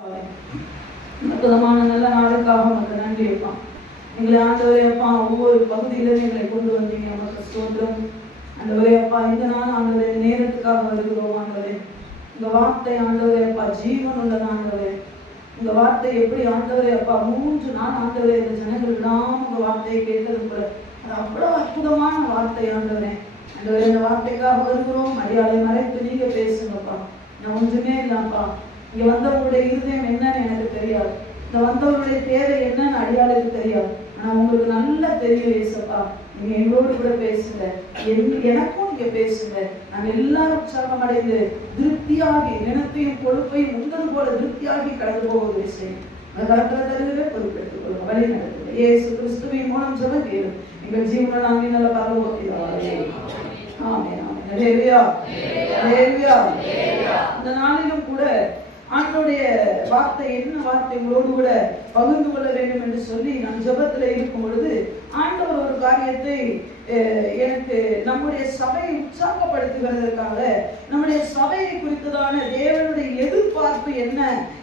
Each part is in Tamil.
அற்புதமான நல்ல நாளுக்காக உனக்கு நன்றி அப்பா. எங்களை ஆண்டவரே அப்பா ஒவ்வொரு பகுதியிலும் எங்களை கொண்டு வந்தீங்க. உனக்கு ஸ்தோத்திரம் ஆண்டவரே அப்பா. இந்த நாள் ஆண்டவரே நேரத்துக்காக வருகிறோம் ஆண்டவரே. இந்த வார்த்தை ஆண்டவரே அப்பா ஜீவன் உள்ளது ஆண்டவரே. இந்த வார்த்தை எப்படி ஆண்டவரே அப்பா 3 நாள் ஆண்டவரே இந்த ஜனங்கள் விடாம உங்க வார்த்தையை கேட்டது கூட அது அவ்வளவு அற்புதமான வார்த்தை ஆண்டவரே. ஆண்டவரே இந்த வார்த்தைக்காக வருகிறோம். அடியாளை மறைத்து நீங்க பேசுங்கப்பா. நான் ஒன்றுமே இல்லப்பா. இங்க வந்தவங்களுடைய இருதயம் என்னன்னு எனக்கு தெரியாது. இந்த வந்தவங்களுடைய தேவை என்னன்னு அடியாளுக்கு தெரியாது. ஆனா உங்களுக்கு நல்லா தெரியும் ஏசப்பா. நீங்க எங்களோடு கூட பேசுங்க, எனக்கும் நீங்க பேசுங்க. நாங்க எல்லாரும் உற்சாகம் அடைந்து திருப்தியாகி நினத்தையும் கொழுப்பையும் உங்கள் போல திருப்தியாகி கடந்து போவது விஷயம் அந்த காலத்துல தருகிற பொறுப்பெடுத்துக் கொள்ளும் வழி நடத்துங்க. இயேசு கிறிஸ்துவின் மூலம் சொல்ல கேளும் எங்கள் ஜீவன நாங்கள் நல்ல பரலோகத்திலே. ஆமென் ஆமென். ஹல்லேலூயா ஹல்லேலூயா. இந்த நாளிலும் கூட ஆண்டவருடைய வார்த்தை என்ன வார்த்தை உங்களோடு கூட பகிர்ந்து கொள்ள வேண்டும் என்று சொல்லி நான் ஜெபத்துல இருக்கும் பொழுது ஆண்டவர் ஒரு காரியத்தை எனக்கு நம்முடைய சபையை உற்சாகப்படுத்துகிறதற்காக நம்முடைய சபையை குறித்ததான தேவனுடைய எதிர்பார்ப்பு என்ன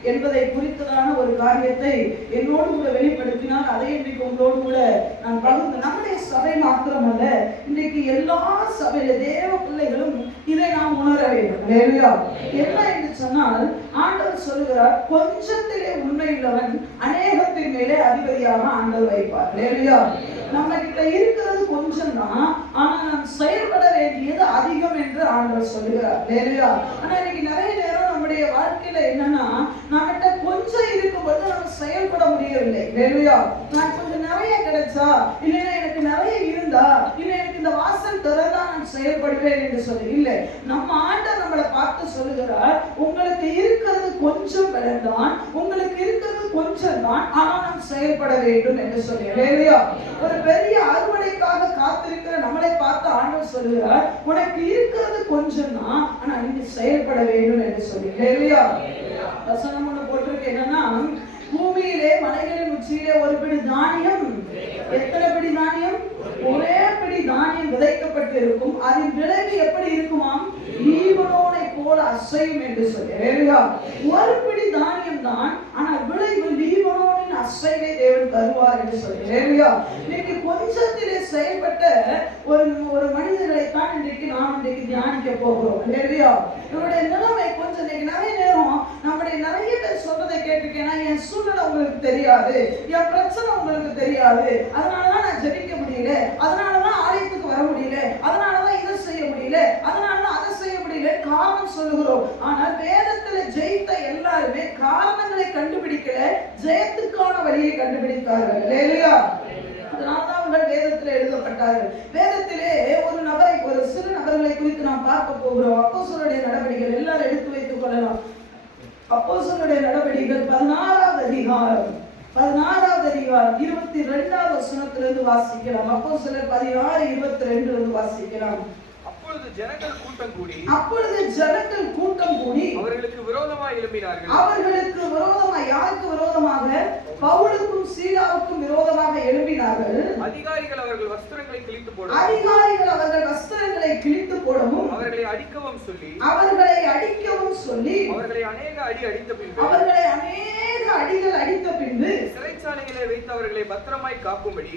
என்பதை குறித்ததான ஒரு காரியத்தை என்னோடு கூட வெளிப்படுத்தினால் அதை இன்றைக்கு உங்களோடு கூட நான் பகிர்ந்து. நம்முடைய சபை மாத்திரமல்ல, இன்றைக்கு எல்லா சபையில தேவ பிள்ளைகளும் இதை நாம் உணர வேண்டும். என்ன என்று சொன்னால் ஆண்டவர் சொல்லுகிறார், கொஞ்சத்திலே உண்மையுள்ளவன் அநேகத்தின் மேலே அதிபதியாக ஆண்டவர் வைப்பார். நம்ம கிட்ட இருக்கிறது கொஞ்சம் தான், ஆனா நாம் செயல்பட வேண்டியது அதிகம் என்று ஆண்டவர் சொல்லுகிறார். ஆனா இன்னைக்கு நிறைய நேரம் நம்முடைய வாழ்க்கையில என்னன்னா நம்மகிட்ட கொஞ்சம் இருக்கும்போது நம்ம செயல்பட முடியவில்லை. நான் கொஞ்சம் நிறைய கிடைச்சா, இல்லைன்னா எனக்கு நிறைய இருந்தா, இல்ல எனக்கு இந்த வாசல் திறந்தா நான் செயல்படுவேன் என்று சொல்லி இல்லை. நம்ம ஆண்டவர் நம்மளை பார்த்து சொல்லுகிறார், உங்களுக்கு இருக்கிறது கொஞ்சம் தான், உங்களுக்கு இருக்கிறது கொஞ்சம் தான், ஆனா நாம் செயல்பட வேண்டும் என்று சொல்லி. ஒரு பெரிய அறுவடைக்காக காத்திருக்கிற நம்மளை பார்த்து ஆண்டவர் சொல்லுகிறார், உனக்கு இருக்கிறது கொஞ்சம் தான், ஆனா நீங்க செயல்பட வேண்டும் என்று சொல்லி. வசனம் ஒண்ணு போட்டிருக்கு, என்னன்னா பூமியிலே மலைகளின் உச்சியிலே ஒரு பிடி தானியம், எத்தனை பிடி தானியம்? ஒரே பிடி தானியம் விதைக்கப்பட்டு இருக்கும், அதன் விளைவு எப்படி இருக்குமாம்? லீபனோனை போல அசையும் என்று சொல்லி. ஒரு பிடி தானியம் தான், ஆனா விளைவு லீபனோனின் அசைவை தேவன் தருவார் என்று சொல்லி. இன்னைக்கு கொஞ்சத்திலே செயல்பட்ட ஒரு மனிதர்களை தான் இன்றைக்கு நாம் தியானிக்க போகிறோம். இவருடைய நிலைமை கொஞ்சம் இன்னைக்கு நிறைய நேரம் நம்முடைய நிறைய பேர் சொல்றதை கேட்டிருக்கேன். என் சூழ்நிலை உங்களுக்கு தெரியாது, என் பிரச்சனை உங்களுக்கு தெரியாது, அதனாலதான் நான் ஜெபிக்க முடியல, அதனாலதான் ஆலயத்துக்கு வர முடியல, அதனாலதான் இதை செய்ய முடியல, அதனாலதான் அதை செய்ய முடியல காரணம் சொல்லுகிறோம். ஆனால் வேதத்துல ஜெயித்த எல்லாருமே காரணங்களை கண்டுபிடிக்கல, ஜெயத்துக்கான வழியை கண்டுபிடித்தார்கள். அதனால்தான் அவர்கள் வேதத்திலே எழுதப்பட்டார்கள். வேதத்திலே ஒரு சிறு நபர்களை குறித்து நாம் பார்க்க போகிறோம். அப்போஸ்தலருடைய நடவடிக்கைகள் எல்லாரும் எடுத்து வைத்துக் கொள்ளலாம். அப்போஸ்தலருடைய நடவடிக்கைகள் 16வது அதிகாரம் 22வது வசனத்திலிருந்து வாசிக்கலாம். அப்போஸ்தலர் 16:22 வாசிக்கலாம். அப்பொழுது ஜனங்கள் கூட்டம் கூடி அவர்களுக்கு விரோதமாய் எழும்பினார்கள். அவர்களுக்கு விரோதமாக, யாருக்கு விரோதமாக? பவுலுக்கும் சீலாவுக்கும் விரோதமாக எழும்பினார்கள். அதிகாரிகள் அவர்கள் வஸ்திரங்களை கிழித்து போடவும் அவர்களை அடிக்கவும் சொல்லி அவர்களை அநேக அடிகள் அடித்த பின்பு சிறைச்சாலையிலே வைத்து அவர்களை பத்திரமாய் காக்கும்படி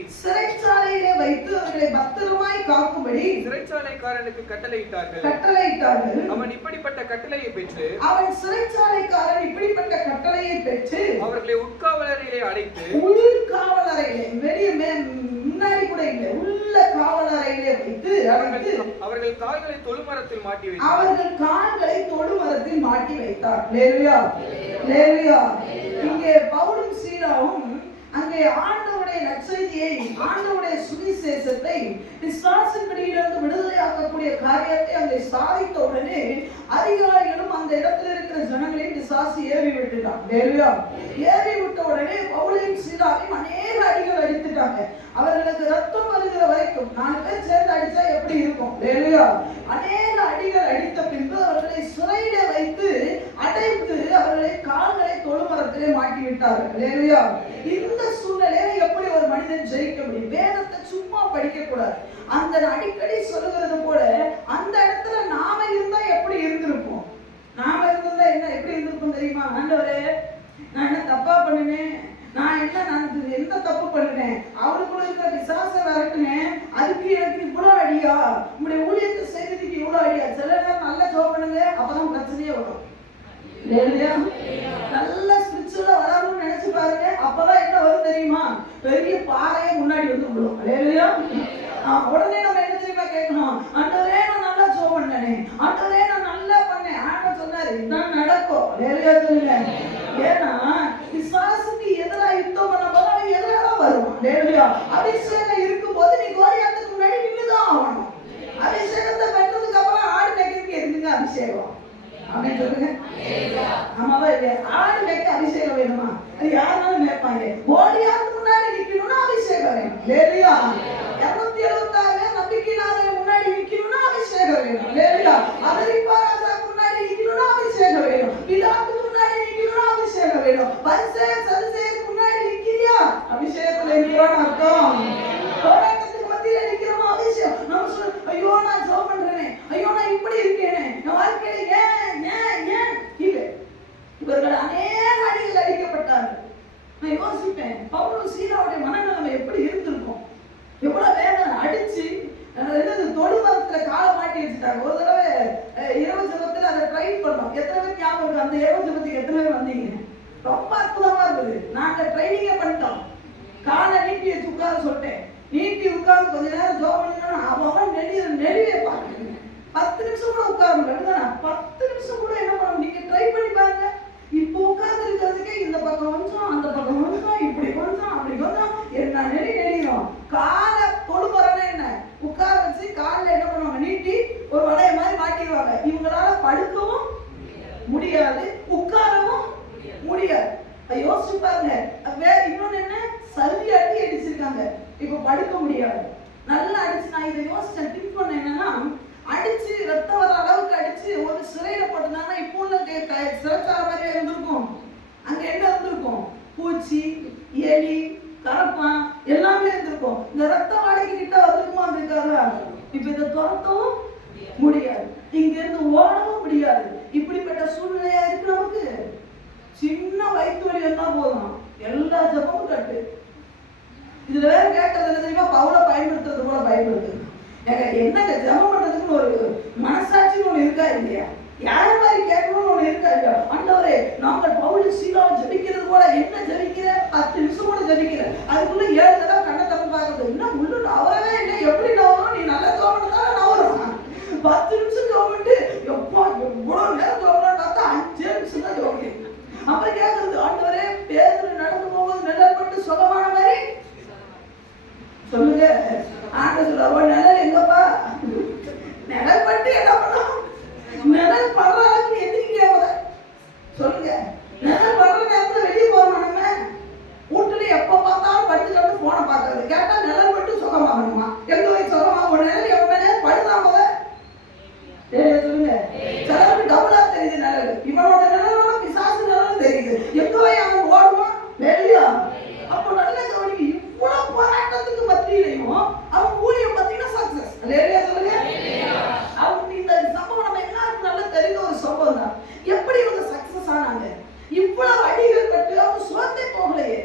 சிறைச்சாலைக்காரனுக்கு கட்டளையிட்டார்கள். அவன் இப்படிப்பட்ட கட்டளையை பெற்று அவர்களை உட்காவலரையிலே அடைத்து, முன்னாடி கூட இல்லை, உள்ள காவலறையிலே வைத்து அவர்கள் கால்களை தொழுமரத்தில் மாட்டி வைத்தார். இங்கே பவுலும் சீலாவும் அங்கே ஆண்டவருடைய நற்செய்தியை, ஆண்டவருடைய சுவிசேஷத்தை, பிசாசின் பிடியிலிருந்து விடுதலையாக்கக்கூடிய காரியத்தை அங்கே சாதித்த உடனே அதிகாரிகளும் அந்த இடத்துல இருக்கிற ஜனங்களையும் பிசாசு ஏவி விட்டுட்டான். ஏவி விட்ட உடனே பவுலையும் சீலாவையும் அநேக அடிகள் அடித்துட்டாங்க. அவர்களுக்கு ரத்தம் வருகிற வரைக்கும் 4 பேர் சேர்ந்து அடிச்சா எப்படி இருக்கும்? அநேக அடிகள் அடித்த பின்பு அவர்களை சிறையில வைத்து அடைத்து அவர்களை கால்களை தொழுமரத்திலே மாட்டி விட்டார்கள். இந்த சூழ்நிலையை எப்படி ஒரு மனிதன் ஜெயிக்க முடியும்? வேதத்தை சும்மா படிக்க கூடாது. அந்த அடிக்கடி சொல்லுகிறது போல அந்த இடத்துல நாம இருந்தா எப்படி இருந்திருப்போம்? நாம இருந்தா என்ன எப்படி இருந்திருப்போம் தெரியுமா? ஆண்டவரே நான் என்ன தப்பா பண்ணினேன், நான் எந்த தப்பு பண்ணினேன், அவருக்குள்ள இருக்கிற விசுவாசம் விரட்டுனேன், அதுக்கு எனக்கு இவ்வளோ அடியா, உங்களுடைய ஊழியத்தை செய்ததுக்கு இவ்வளோ அடியா. சில நேரம் நல்லா ஜோம் பண்ணுங்க, அப்பதான் பிரச்சனையே வரும். நல்ல ஸ்பிரிச்சுவலா வளரணும்னு நினைச்சு பாருங்க, அப்பதான் என்ன வரும் தெரியுமா, பெரிய பாறையே முன்னாடி வந்து விடும். உடனே நம்ம என்ன தெரியுமா கேட்கணும், ஆண்டவரே நான் நல்லா ஜோம் பண்ணனே, ஆண்டவரே நான் நல்லா பண்ணேன். ஆண்டவர் சொன்னாரு இதுதான் நடக்கும். சொல்லுங்க. ஏன்னா விசுவாசுக்கு எதிராக யுத்தம் பண்ண போது அவன் எதிராக வருவான். அபிஷேகம் இருக்கும் போது நீ கோலியாத்துக்கு முன்னாடி நின்றுதான் ஆகணும். அபிஷேகத்தை பெற்றதுக்கு அப்புறம் ஆடு மேய்க்கிறதுக்கு எதுக்குங்க அபிஷேகம் அப்படின்னு சொல்லுங்க. ஆமாவா இல்லையா? ஆடு மேய்க்க அபிஷேகம் வேணுமா? அது யாருனாலும் மேய்ப்பாங்க. கோலியாத்துக்கு முன்னாடி நிக்கணும்னா அபிஷேகம் வேணும். 276 நம்பிக்கையில்லாத முன்னாடி நிக்கணும்னா அபிஷேகம் வேணும். அதரிப்பாராசாக்கு முன்னாடி நிக்கணும்னா அபிஷேகம் வேணும். பிலாத்துக்கு முன்னாடி நிக்கணும்னா அபிஷேகம் வேணும். பரிசேயர் சதுசேயருக்கு முன்னாடி நிக்கிறியா, அபிஷேகத்துல இருக்கிறோம்னு அர்த்தம். போராட்டத்துக்கு மத்தியில நிக்கிறோம், அபிஷேகம். நம்ம சொல்ல, ஐயோ நான் ஜெபம் பண்றேனே, ஐயோ நான் இப்படி இருக்கேனே, என் வாழ்க்கையில ஏன் இல்லை. இவர்கள் அநேக அடிகள் அடிக்கப்பட்டார்கள். நான் யோசிப்பேன், பவுலும் சீலாவுடைய மனநிலைமை எப்படி இருந்திருக்கும், எவ்வளவு வேதனை அடிச்சு தொழு மரத்துல காலை மாட்டி வச்சுட்டாங்க. ஒரு தடவை இரவு ஜெபத்துல அதை ட்ரை பண்ணோம். எத்தனை பேர் ஞாபகம் இருக்கு? அந்த இரவு ஜெபத்துக்கு எத்தனை பேர் வந்தீங்க? ரொம்ப அற்புதமா இருக்குது. நாங்க ட்ரைனிங்கே பண்ணிட்டோம். காலை நீட்டி வச்சு உட்கார சொல்லிட்டேன். நீட்டி உட்கார்ந்து கொஞ்ச நேரம் ஜெபம் பண்ணினா அவன் நெளிவே பார்க்கணும். 10 நிமிஷம் கூட உட்கார முடியாது. 10 நிமிஷம் கூட என்ன பண்ணணும், நீங்க ட்ரை பண்ணி பாருங்க. இப்போ உட்கார்ந்து இருக்கிறதுக்கே இந்த பக்கம் கொஞ்சம், அந்த பக்கம் கொஞ்சம், இப்படி கொஞ்சம், அப்படி கொஞ்சம், என்ன நெளியும். காலை தொழுமரன்னு என்ன உட்கார வச்சு காலில் என்ன பண்ணுவாங்க, நீட்டி ஒரு வளைய மாதிரி மாட்டிடுவாங்க. இவங்களால படுக்கவும் முடியாது, உட்காரவும் முடியாது. யோசிச்சு பாருங்க. இன்னொன்னு என்ன, சல்வி அடிச்சிருக்காங்க, இப்ப படுக்க முடியாது. நல்லா அடிச்சு, நான் இதை யோசிச்சேன், திங்க் பண்ண என்னன்னா, அடிச்சு ரத்தம் வர அளவுக்கு அடிச்சு ஒரு சிறையில போட்டுருந்தாங்கன்னா இப்போ உள்ள சிறைச்சாலை மாதிரியே இருந்திருக்கும். அங்க என்ன இருந்திருக்கும், பூச்சி, எலி, கரப்பான் எல்லாமே இருந்திருக்கும். இந்த ரத்த வாடகை கிட்ட வந்துருக்குமா இருக்காதா? இப்ப இதை துரத்தவும் முடியாது, இங்க இருந்து ஓடவும் முடியாது. இப்படிப்பட்ட சூழ்நிலையா இருக்கு நமக்கு. சின்ன வயிற்று வலி வந்தா போதும், எல்லா ஜபமும் கட்டு. இதுல வேற கேட்டது என்ன தெரியுமா, பவுலை பயன்படுத்துறது கூட பயன்படுத்து. என்னங்க ஜபம் பண்றதுக்குன்னு ஒரு மனசாட்சின்னு ஒண்ணு இருக்கா இல்லையா? யார மாதிரி கேட்கணும்னு ஒண்ணு இருக்கா இல்லையா? ஆண்டவரே நாங்கள் பவுல் சீலாவை ஜபிக்கிறது போல என்ன ஜபிக்கிற, 10 நிமிஷம் கூட ஜபிக்கிற, அதுக்குள்ள 7 தடவை கண்ணை திறந்து பார்க்கறது. என்ன உள்ள நவரவே இல்லை, எப்படி நவரும்? நீ நல்ல ஜபம் தானே நவரும். 10 நிமிஷம் ஜபம் பண்ணிட்டு எப்போ இவ்வளவு நேரம் ஜபம் பார்த்தா 5 நிமிஷம் தான் ஜபம். அப்புறம் கேட்கறது, ஆண்டவரே பேதுரு நடந்து போகும்போது நிழல்பட்டு சுகமான மாதிரி சொல்லுங்க. ஆண்ட சொல்லுவா, நிழல் எங்கப்பா, நிழல் பட்டு என்ன பண்ணும், நிழல் படுற அளவுக்கு எதிரிக்க சொல்லுங்க. நிழல் படுற நேரத்துல வெளியே போறோம், நம்ம வீட்டுல எப்ப பார்த்தாலும் படுத்துக்கிட்டு போனை பார்க்கறது. கேட்டா நிழல் பட்டு சுகமாகணுமா? எங்க போய் சுகமாகும்? நிழல் எவ்வளவு படுதான் போத சொல்லுங்க. சிலருக்கு டபுளா தெரியுது நிழல். இவனோட நிழலோட பிசாசு நிழலும் தெரியுது. எங்க போய் அவன் ஓடுவான் வெளியா? அப்போ நல்ல கவனிக்கு, இவ்வளவு போராட்டத்துக்கு மத்தியிலையும் அவன் ஊழியம் பார்த்தீங்கன்னா சக்சஸ். சொல்லுங்க. அவங்க இந்த சம்பவம் நம்ம எல்லாருக்கும் நல்லா தெரிந்த ஒரு சம்பவம் தான். எப்படி இவங்க சக்சஸ் ஆனாங்க? இவ்வளவு அடிகள் பட்டு அவங்க சோர்ந்தே போகலையே,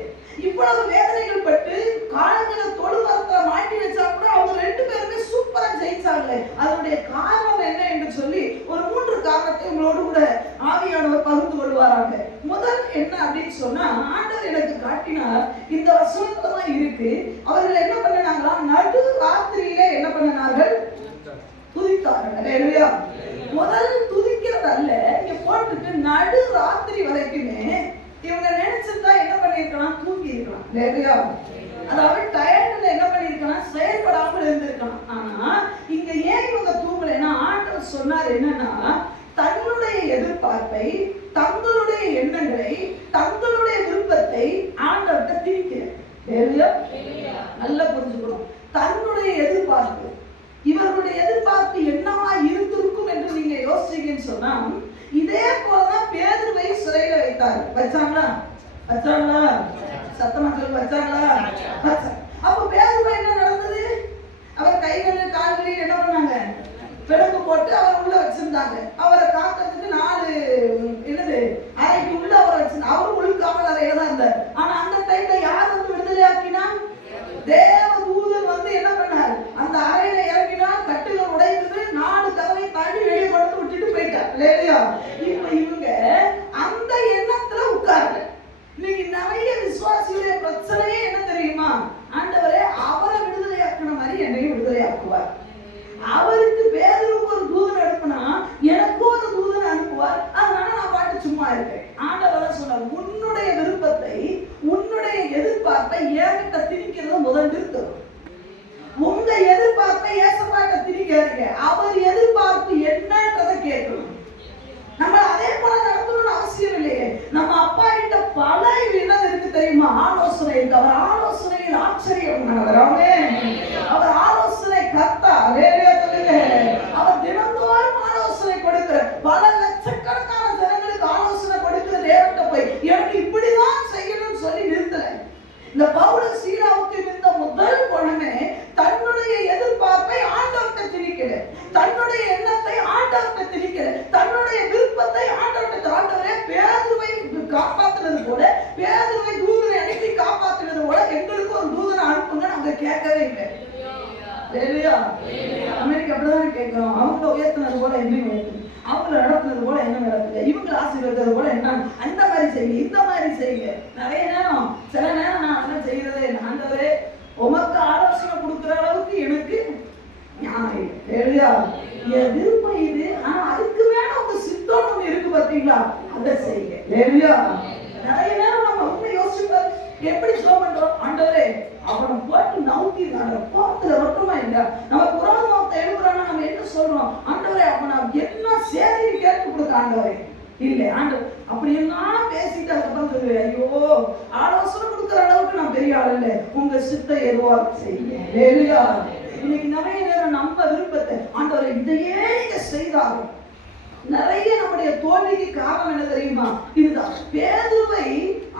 இவ்வளவு வேதனைகள் பட்டு காலங்களை தொழு மரத்தை மாட்டி வச்சா கூட அவங்க 2 பேருமே சூப்பரா ஜெயிச்சாங்களே. அதனுடைய காரணம் என்ன என்று சொல்லி ஒரு 3 காரணத்தை உங்களோடு கூட ஆவியானவர் பகிர்ந்து கொள்வாராங்க. முதல் என்ன அப்படின்னு சொன்னா, ஆண்டவர் எனக்கு காட்டினார், இந்த வசனத்துல தான் இருக்கு. அவர்கள் என்ன பண்ணாங்களா, நடு ராத்திரியில என்ன பண்ணார்கள், துதித்தார்கள். முதல் துதிக்கிறது அல்ல, இங்க போட்டுட்டு நடு ராத்திரி வரைக்குமே இவங்க நினைச்சிருந்தா என்ன பண்ணிருக்கலாம், தூங்கி இருக்கலாம். அதாவது டயர்ட்ல என்ன பண்ணிருக்கலாம், செயல்படாமல் இருந்திருக்கலாம். ஆனா இங்க ஏன் இவங்க தூங்கலைன்னா, ஆண்டவர் சொன்னார் என்னன்னா, தன்னுடைய எதிர்பார்ப்பை, தங்களுடைய எண்ணங்களை, தங்களுடைய விருப்பத்தை ஆண்டவர்கிட்ட திணிக்கிறார். நல்லா புரிஞ்சுக்கணும். தன்னுடைய எதிர்பார்ப்பு, இவர்களுடைய எதிர்பார்ப்பு என்னவா இருந்திருக்கும் என்று நீங்க யோசிச்சீங்கன்னு சொன்னா, இதே போலதான் பேதுருவை சிறையில வைத்தார். வச்சாங்களா? சத்தமா சொல்லி வச்சாங்களா? அப்ப பேதுருவை என்ன நடந்தது? அவர் கைகளில் கால்களில் என்ன பண்ணாங்க, விலங்கு போட்டு அவர் உள்ள வச்சிருந்தாங்க. அவரை காக்கிறதுக்கு 4 அறைக்கு உள்ள அவரை வச்சிருந்தாங்க. அவரும் ஒழுங்கா சொன்னார், உன்னுடைய விருப்பத்தை உன்னுடைய எதிர்பார்ப்பை என்கிட்ட திணிக்கிறத முதல் நிறுத்தணும். உங்க எதிர்பார்ப்பை ஏசப்பாட்ட திணிக்காதீங்க. அவர் எதிர்பார்ப்பு என்னன்றதை கேட்கணும். நம்ம அதே போல நடத்தணும்னு அவசியம் இல்லையே. நம்ம அப்பா கிட்ட பல என்ன இருக்கு தெரியுமா? ஆலோசனை இருக்கு. அவர் ஆலோசனையில் ஆச்சரியம். அவர் ஆலோசனை கர்த்தா. அவர் தினந்தோறும் ஆலோசனை கொடுக்கிற, பல லட்சக்கணக்கான ஜனங்களுக்கு ஆலோசனை கொடுக்கிற தேவன்கிட்ட போய் எனக்கு இப்படிதான் செய்யணும்னு சொல்லி நிறுத்தல. இந்த பவுல் சீலாவுக்கு இருந்த முதல் குணமே தன்னுடைய எதிர்பார்ப்பை ஆண்டவர்கிட்ட திணிக்கல, தன்னுடைய எண்ணத்தை ஆண்டவர்கிட்ட திணிக்கல, தன்னுடைய விருப்பத்தை ஆண்டவர்கிட்ட. ஆண்டவரே பேதுருவை காப்பாத்துனது போல, பேதுருவை தூதனை அனுப்பி காப்பாத்துனது போல எங்களுக்கு ஒரு தூதனை அனுப்புங்க நாங்க கேட்கவே இல்லை. அமெரிக்கா அப்படிதான் கேட்கிறோம். அவங்க உயர்த்தினது போல என்ன உயர்த்து, அவங்களை நடத்துனது போல என்ன நடத்துங்க, இவங்களை ஆசீர்வதித்தது போல என்ன, அந்த மாதிரி செய்யுங்க, இந்த மாதிரி செய்யுங்க. நிறைய நேரம் சில நேரம் நான் அதெல்லாம் செய்யறதே. ஆண்டவரே உமக்கு ஆலோசனை கொடுக்குற அளவுக்கு எனக்கு ஞானம் இல்லை. என் விருப்பம் இது, ஆனா அதுக்கு மேல உங்க சித்தம் ஒண்ணு இருக்கு பார்த்தீங்களா, அதை செய்யுங்க. நிறைய நேரம் நம்ம உண்மை யோசிச்சு எப்படி சொல்ல பண்றோம், ஆண்டவரே அவனை போட்டு நவுத்திடுறாங்க, கோபத்துல மட்டுமா இல்ல, நம்ம புறாமத்தை எழுப்புறான்னா நம்ம என்ன சொல்றோம், ஆண்டவரே அவனை என்ன சேதி கேட்டு கொடுக்க ஆண்டவரே இல்லை. ஆண்டவர் அப்படி எல்லாம் பேசிட்டு அதுக்கப்புறம் சொல்லுவேன், ஐயோ ஆலோசனை கொடுக்குற அளவுக்கு நான் பெரிய ஆள் இல்லை, உங்க சித்தை எதுவா செய்ய. இன்னைக்கு நிறைய நேரம் நம்ம விருப்பத்தை ஆண்டவரை இதையே நீங்க செய்தாலும் நிறைய நம்முடைய தோல்விக்கு காரணம் என்ன தெரியுமா? இதுதான். பேதுருவை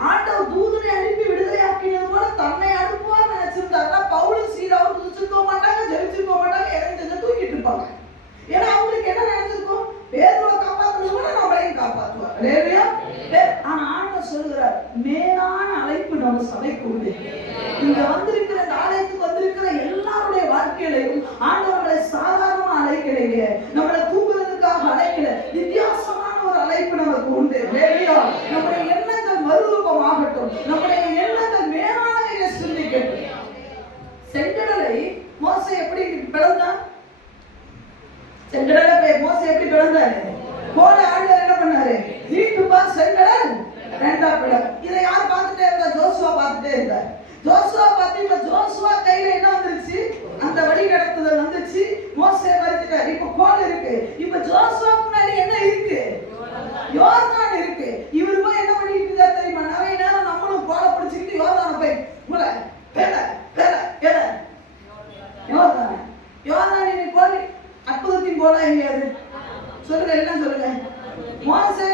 ஆண்டவர் தூதனை அனுப்பி விடுதலையாக்கினது போல தன்னை அனுப்புவார் நினைச்சிருந்தாருன்னா பவுலும் சீலாவும் துதிச்சிருக்க மாட்டாங்க, ஜெபிச்சிருக்க மாட்டாங்க, இறங்கி தூக்கிட்டு இருப்பாங்க. ஏன்னா அவங்களுக்கு என்ன நினைச்சிருக்கும், பேதுருவை காப்பாற்றுறது கூட நம்மளையும் காப்பாற்றுவார். ஆனா ஆண்டவர் சொல்லுகிறார், மேலான அழைப்பு நம்ம சபைக்கு உண்டு. இங்க வந்திருக்கிற ஆலயத்துக்கு வந்திருக்கிற எல்லாருடைய வாழ்க்கையிலையும் ஆண்டவர்களை சாதாரணமா அழைக்கலைங்க, நம்மளை தூங்குறதுக்காக அழைக்கல, வித்தியாசமான ஒரு அழைப்பு நமக்கு உண்டு. நம்முடைய எண்ணங்கள் மறுரூபமாகட்டும், நம்முடைய எண்ணங்கள் மேலானவைகளை சிந்திக்கட்டும். செங்கடலை மோசே எப்படி பிளந்தான்? செங்கடலை மோசே எப்படி பிளந்தாரு? போல ஆண்டவர் என்ன பண்ணாரு? நீட்டுப்பா செங்கடல் ரெண்டா பிளம். இதை யார் பார்த்துட்டே இருந்தா? ஜோசுவா பார்த்துட்டே இருந்தார். ஜோசுவா பார்த்து இப்ப ஜோசுவா கையில என்ன வந்துருச்சு? அந்த வழி நடத்துதல் வந்துச்சு. மோசே மறைச்சிட்டார். இப்ப கோல் இருக்கு. இப்ப ஜோசுவா முன்னாடி என்ன இருக்கு? யோர்தான் இருக்கு. இவரு போய் என்ன பண்ணிட்டு இருந்தார் தெரியுமா? நிறைய நேரம் நம்மளும் கோலை பிடிச்சிக்கிட்டு யோர்தான போய் யோர்தான் நீ கோல் அற்புதத்தின் கோலா எங்கேயாது சொல்லுங்க, எல்லாம் சொல்லுங்க. மோசே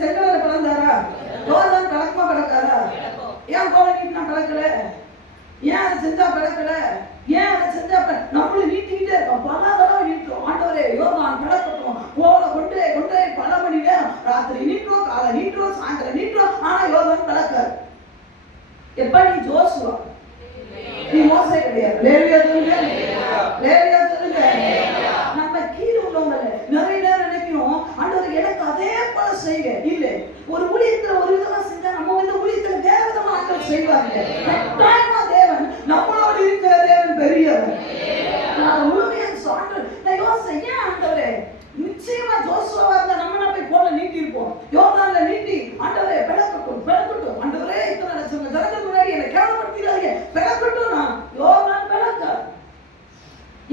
செங்கடலை கலந்தாரா? யோர்தான் கலக்குமா கலக்காரா? ஏன் கோலை நீட்டினா கலக்கல? ஏன் அதை செஞ்சா கலக்கல? ஏன் அதை செஞ்சா நம்மளும் நீட்டிக்கிட்டே இருக்கோம். பல தடவை நீட்டுறோம். ஆண்டவரே யோர்தான் கலக்கட்டும், கோலை கொண்டு பல மணி நேரம் ராத்திரி நீட்டுறோம், காலை நீட்டுறோம், சாயந்தரம் நீட்டுறோம், ஆனா யோர்தான் கலக்காது. எப்ப நீ ஜோசுவா, நீ மோசே கிடையாது. லேவியா சொல்லுங்க, லேவியா சொல்லுங்க. நம்ம கீழே உள்ளவங்க நிறைய நேரம் நினைக்கிறோம், ஆண்டவர் எனக்கு அதே போல செய்ய இல்லை. ஒரு ஊழியத்துல ஒரு விதமா செஞ்சா நம்ம இந்த ஊழியத்துல வேற விதமா ஆண்டவர் செய்வாங்க. கட்டாயமா தேவன் நம்மளோடு இருக்கிற தேவன் பெரியவர். நான் முழுமையாக நான் யோசிச்சேன், ஏன் ஆண்டவரே நிச்சயமா ஜோசுவா இருந்தா நம்ம போய் போல நீட்டி இருப்போம். யோர்தான்ல நீட்டி ஆண்டவரே பிளக்கட்டும் ஆண்டவரே இத்தனை லட்சம் ஜனங்கள் முன்னாடி என்னை கேவலப்படுத்திடாதீங்க, பிளக்கட்டும். நான் யோர்தான் பிளக்க.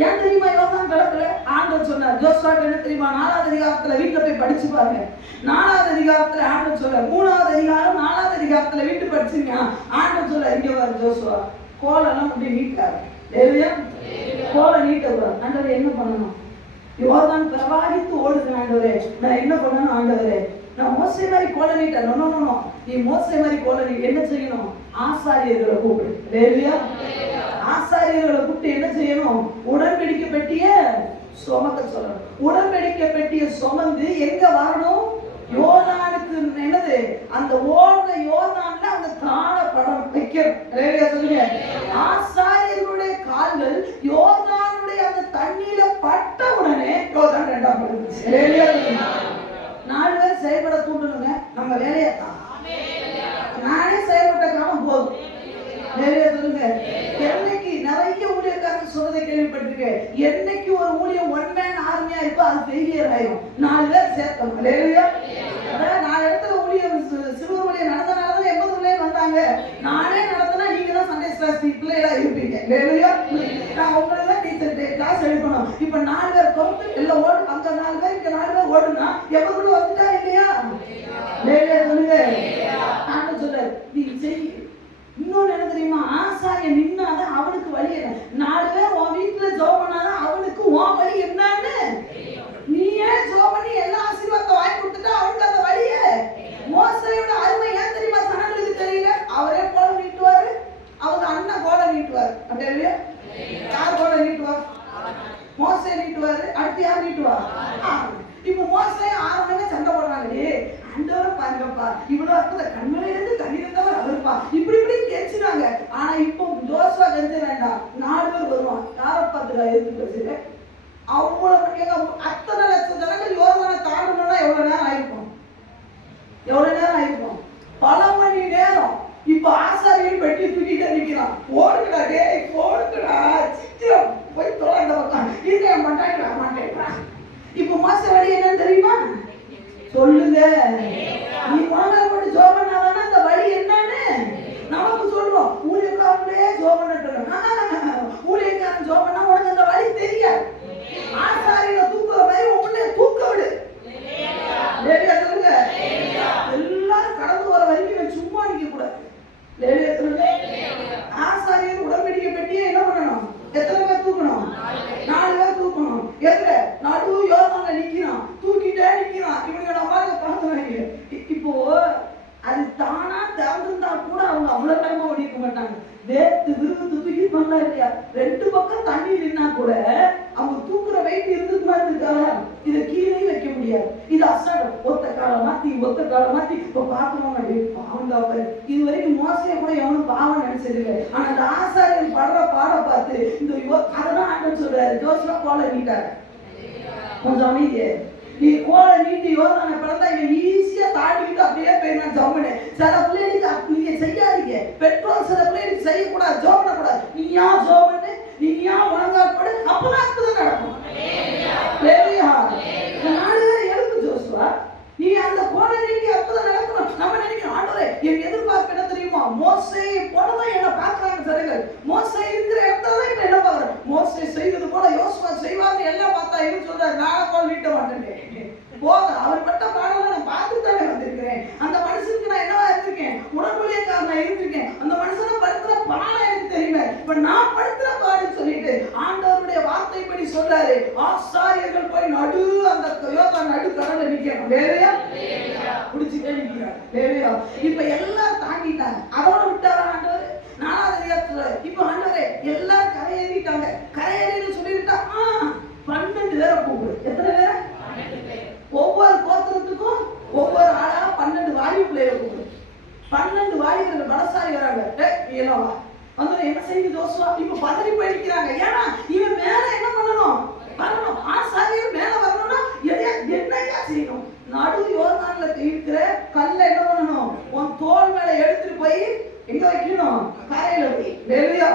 ஏன் தெரியுமா யோர்தான் பிளக்கல? ஆண்டவர் சொன்னார் ஜோசுவாக்கு என்ன தெரியுமா? 4வது அதிகாரத்துல வீட்டுல போய் படிச்சு பாருங்க. 4வது அதிகாரத்துல ஆண்டவர் சொல்ல, 3வது அதிகாரம் 4வது அதிகாரத்துல வீட்டு படிச்சுங்க. ஆண்டவர் சொல்ல, இங்க வர ஜோசுவா கோலெல்லாம் அப்படி நீட்டாரு. கோலை நீட்டக்கூடாது. ஆண்டவர் என்ன பண்ணணும்? யோர்தான் பிரவாகித்து ஓடுது. ஆண்டவரே நான் என்ன பண்ணணும்? ஆண்டவரே நான் மோசே மாதிரி கோலை நீட்டணும். நீ மோசே மாதிரி கோலை நீ என்ன செய்யணும்? ஆசாரியர்களை கூப்பிடு. ஆசாரியர்களை கூப்பிட்டு என்ன செய்யணும்? உடன்படிக்கை பெட்டிய சுமக்க சொல்லணும். உடன்படிக்கை பெட்டிய சுமந்து எங்க வரணும்? யோர்தானுக்கு என்னது? அந்த ஓடுற யோர்தான்ல அந்த தாழ படம் வைக்கணும். ஆசாரியர்களுடைய கால்கள் யோர்தானுடைய அந்த தண்ணீர பட்ட உடனே யோர்தான் ரெண்டா படுச்சு. 4 பேர் செயல்பட தூண்டணுங்க. நம்ம வேலையை தான் நானே செயல்பட்ட காலம் போதும். நிறைய சொல்லுங்க. என்னைக்கு நிறைய ஊழியக்காரங்க சொல்றதை கேள்விப்பட்டிருக்கேன், என்னைக்கு ஒரு ஊழியம் ஒன் மேன் ஆர்மியா இருக்கோ அது ஃபெயிலியர் ஆயிரும். 4 பேர் சேர்க்கணும். 4 இடத்துல ஊழியம் சிறுவர் நானே நடத்தினா நீங்க தான் சண்டே கிளாஸ் பிள்ளைகளா இருப்பீங்க. இல்லையா? நான் உங்களை தான் டீச்சர் கிளாஸ் எடுக்கணும். இப்ப 4 பேர் கொண்டு எல்லாம் ஓடு, அங்க 4 பேர் இங்க 4 பேர் ஓடுனா எவ்வளவு வந்துட்டா இல்லையா? இல்லையா சொல்லுங்க. நான் சொல்றேன் நீ செய். இன்னொன்னு என்ன தெரியுமா? ஆசாரியன் நின்னாதான் அவனுக்கு வழி என்ன. 4 பேர் உன் வீட்டுல ஜெபம் பண்ணாதான் அவனுக்கு உன் வழி என்னன்னு. நீ ஏன் ஜெபம் பண்ணி எல்லா ஆசீர்வாதத்தை வாங்கி கொடுத்துட்டா அவனுக்கு அந்த வழியே. மோசேயோட அருமை ஏன் தெரியுமா சனங்களுக்கு தெரியல? அவரே கோலம் நீட்டுவாரு, அவங்க அண்ணன் கோலம் நீட்டுவாரு. அப்படியே யார் கோலம் நீட்டுவார்? மோசே நீட்டுவாரு. அடுத்து யார் நீட்டுவா? இப்ப மோசே ஆரம்பமே சண்டை போடுறாங்களே, ஆண்டவரை பாருங்கப்பா, இவ்வளவு அற்புத கண்மலையிலிருந்து கண்ணிருந்தவர் அவருப்பா, இப்படி இப்படி கெஞ்சினாங்க. ஆனா இப்போ ஜோசுவா கெஞ்ச வேண்டாம், 4 பேர் வருவான். யாரை பார்த்துக்கா எதிர்த்து பேசுற? அவ்வளவு எங்க அத்தனை லட்சம் ஜனங்கள் யோர்தானை தாண்டணும்னா எவ்வளவு நேரம் ஆயிருக்கும்? எவ்வளவு நேரம் ஆயிருக்கும்? பல மணி நேரம். இப்ப ஆசாரியன் பெட்டி தூக்கிட்டு நிக்கிறான். ஓடுங்கடா டேய், ஓடுங்கடா, சீக்கிரம் போய் தொலை அந்த பக்கம். இருக்க மாட்டேன். இப்ப மோசே வழி என்னன்னு தெரியுமா? சொல்லுங்க. நீ முழங்கால் போட்டு ஜெபம் பண்ணாதானே அந்த வழி என்னன்னு நமக்கு சொல்லுவோம். ஊழியக்காரங்களே ஜெபம் பண்ணட்டும். ஊழியக்காரன் ஜெபம் பண்ணா உனக்கு அந்த வழி தெரியாது. ஆசாரியனை தூக்குற மாதிரி உன்னை தூக்க விடு. லேலியா சொல்லுங்க. எல்லாரும் கடந்து வர வரைக்கும் சும்மா நிக்க கூடாது. லேலியா சொல்லுங்க. ஆசாரியர் உடன்படிக்கை பெட்டியே என்ன பண்ணணும்? எத்தனை பேர் தூக்கணும்? 4 பேர் தூக்கணும். எதுல? நடு யோர்தான்ல நிக்கிறான், தூக்கிட்டே நிக்கிறான். இவங்க நம்ம பாக்குறாங்க. இப்போ அது தானா திறந்திருந்தா கூட அவங்க அவ்வளவு நேரமா ஓடிக்க மாட்டாங்க. வேத்து விருது தூக்கி பண்ணா இல்லையா? 2 பக்கம் தண்ணி நின்னா கூட அவங்க தூக்குற வெயிட் இருந்துட்டு மாதிரி இருக்காங்க. இதை கீழே வைக்க முடியாது. இது அசாடம். ஒத்த காலை மாத்தி இப்ப பாக்குறோம். பாவம் அவர் இது வரைக்கும் மோசையை கூட எவனும் பாவம் நினைச்சதில்லை. ஆனா அந்த ஆசாரியன் படுற பாட பார்த்து இந்த அதெல்லாம் ஆண்டன் சொல்றாரு, ஜோசுவா கோலை நீட்டாரு. கொஞ்சம் அமைதியே. நீ கோலை நீட்டி யோர்தானை பிறந்தா இவன் ஈஸியா தாண்டிக்கிட்டு அப்படியே போயிடலாம். ஜோமனு சில பிள்ளைகளுக்கு நீங்க செய்யாதீங்க. பெட்ரோல் சில பிள்ளைகளுக்கு செய்யக்கூடாது, ஜோமன கூடாது. நீயா ஜோமனு, நீயா முழங்காற்படு, அப்பதான் அற்புதம் நடக்கும். எழுப்பு ஜோசுவா, நீ அந்த கோலை நீட்டி அற்புதம் நடக்கணும். நம்ம நினைக்கிறோம் ஆண்டவரே என் எதிர்பார்ப்பு என்ன தெரியுமா? மோசே போலதான் என்ன பார்க்கறாங்க ஜனங்கள். மோசே இருக்கிற இடத்துல இப்ப என்ன பாக்குறேன்? மோசே செய்தது போல யோசுவா செய்வார்னு எல்லாம் பார்த்தா என்ன சொல்றாரு? நான் கோல் நீட்ட மாட்டேன். போதும், அவர் பட்ட பாடலை நான் பார்த்துட்டு தானே வந்திருக்கிறேன். அந்த மனுஷனுக்கு நான் என்னவா இருந்திருக்கேன்? உடன்படிக்கைக்காரனா இருந்திருக்கேன். அந்த மனுஷனை படுத்துற பாடம் எனக்கு தெரியுமே. இப்ப நான் படுத்துற பாடுன்னு சொல்லிட்டு ஆண்டவருடைய வார்த்தைப்படி சொல்றாரு, ஆசாரியர்கள் போய் நடு அந்த யோர்தான் நடு கடல்ல நிக்கணும். வேலையா குடிச்சுட்டே நிக்கிறார். வேலையா இப்ப எல்லாம் தாண்டிட்டாங்க. அதோட விட்டாரா ஆண்டவர்? 4வது அதிகாரத்துல இப்ப ஆண்டவரே எல்லாரும் கரையேறிட்டாங்க. கரையேறின்னு சொல்லிவிட்டா 12 பேரை கூப்பிடு. எத்தனை பேரை? ஒவ்வொரு கோத்திரத்துக்கும் ஒவ்வொரு ஆளா 12 வாலிப பிள்ளைகளை கூப்பிடு. 12 வாலிபர்கள் பலசாலி வராங்க. வந்து என்ன செய்யுது ஜோசுவா? இப்ப பதறி போயிருக்கிறாங்க. ஏன்னா இவன் மேல என்ன பண்ணணும்? வரணும். ஆசாரியர் மேல வரணும்னா என்னையா செய்யணும்? நடு யோர்தான்ல இருக்கிற கல்ல என்ன பண்ணணும்? உன் தோல் மேல எடுத்துட்டு போய் எங்க வைக்கணும்? கரையில போய். வெளியா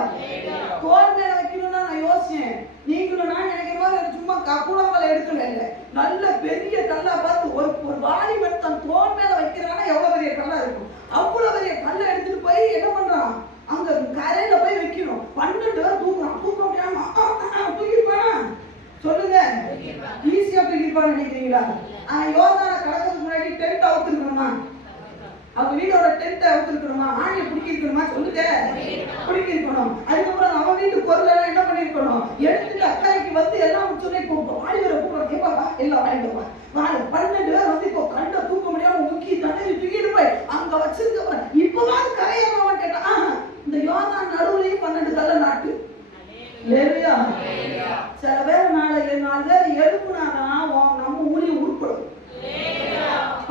தோல் மேல வைக்கணும்னா நான் யோசிச்சேன். நீங்களும் நான் நினைக்கிற மாதிரி சும்மா கூடங்களை எடுக்கல. இல்ல, நல்ல பெரிய கல்லா பார்த்து ஒரு வாலிபன் தன் தோல் மேல வைக்கிறான்னா எவ்வளவு பெரிய கல்லா இருக்கும். அவ்வளவு பெரிய கல்லை எடுத்துட்டு போய் என்ன பண்றான்? அங்க கரையில போய் வைக்கணும். 12 பேர் தூக்குறான். தூக்க முடியாம தூக்கிருப்பானா? சொல்லுங்க. ஈஸியா தூக்கிருப்பான்னு நினைக்கிறீங்களா? யோர்தானை கடக்கிறதுக்கு முன்னாடி டென்ட் அவுத்துருக்கணுமா? அவங்க வீட்டோட டென்ட் அவுத்துருக்கணுமா? ஆணியை பிடிக்கிருக்கணுமா? சொல்லுங்க. பிடிக்கிருக்கணும். அதுக்கப்புறம் அவன் வீட்டு பொருள் எல்லாம் என்ன பண்ணிருக்கணும்? எடுத்துட்டு அக்கறைக்கு வந்து எல்லாம் சொல்லி கூப்பிடும். வாலிபரை கூப்பிடும். கேப்பா எல்லாம் வாங்கிடுவா. 12 பேர் வந்து இப்போ கண்ட தூக்க முடியாம முக்கிய தண்ணி தூக்கிட்டு போய் அங்க வச்சிருக்க. இப்பவாது கரையாம கேட்டா இந்த யோர்தான் நடுவுலையும் 12 கல்ல நாட்டு. சில பேர் 4 பேர் எழுப்புனாதான் நம்ம ஊழியம் உருப்படும்.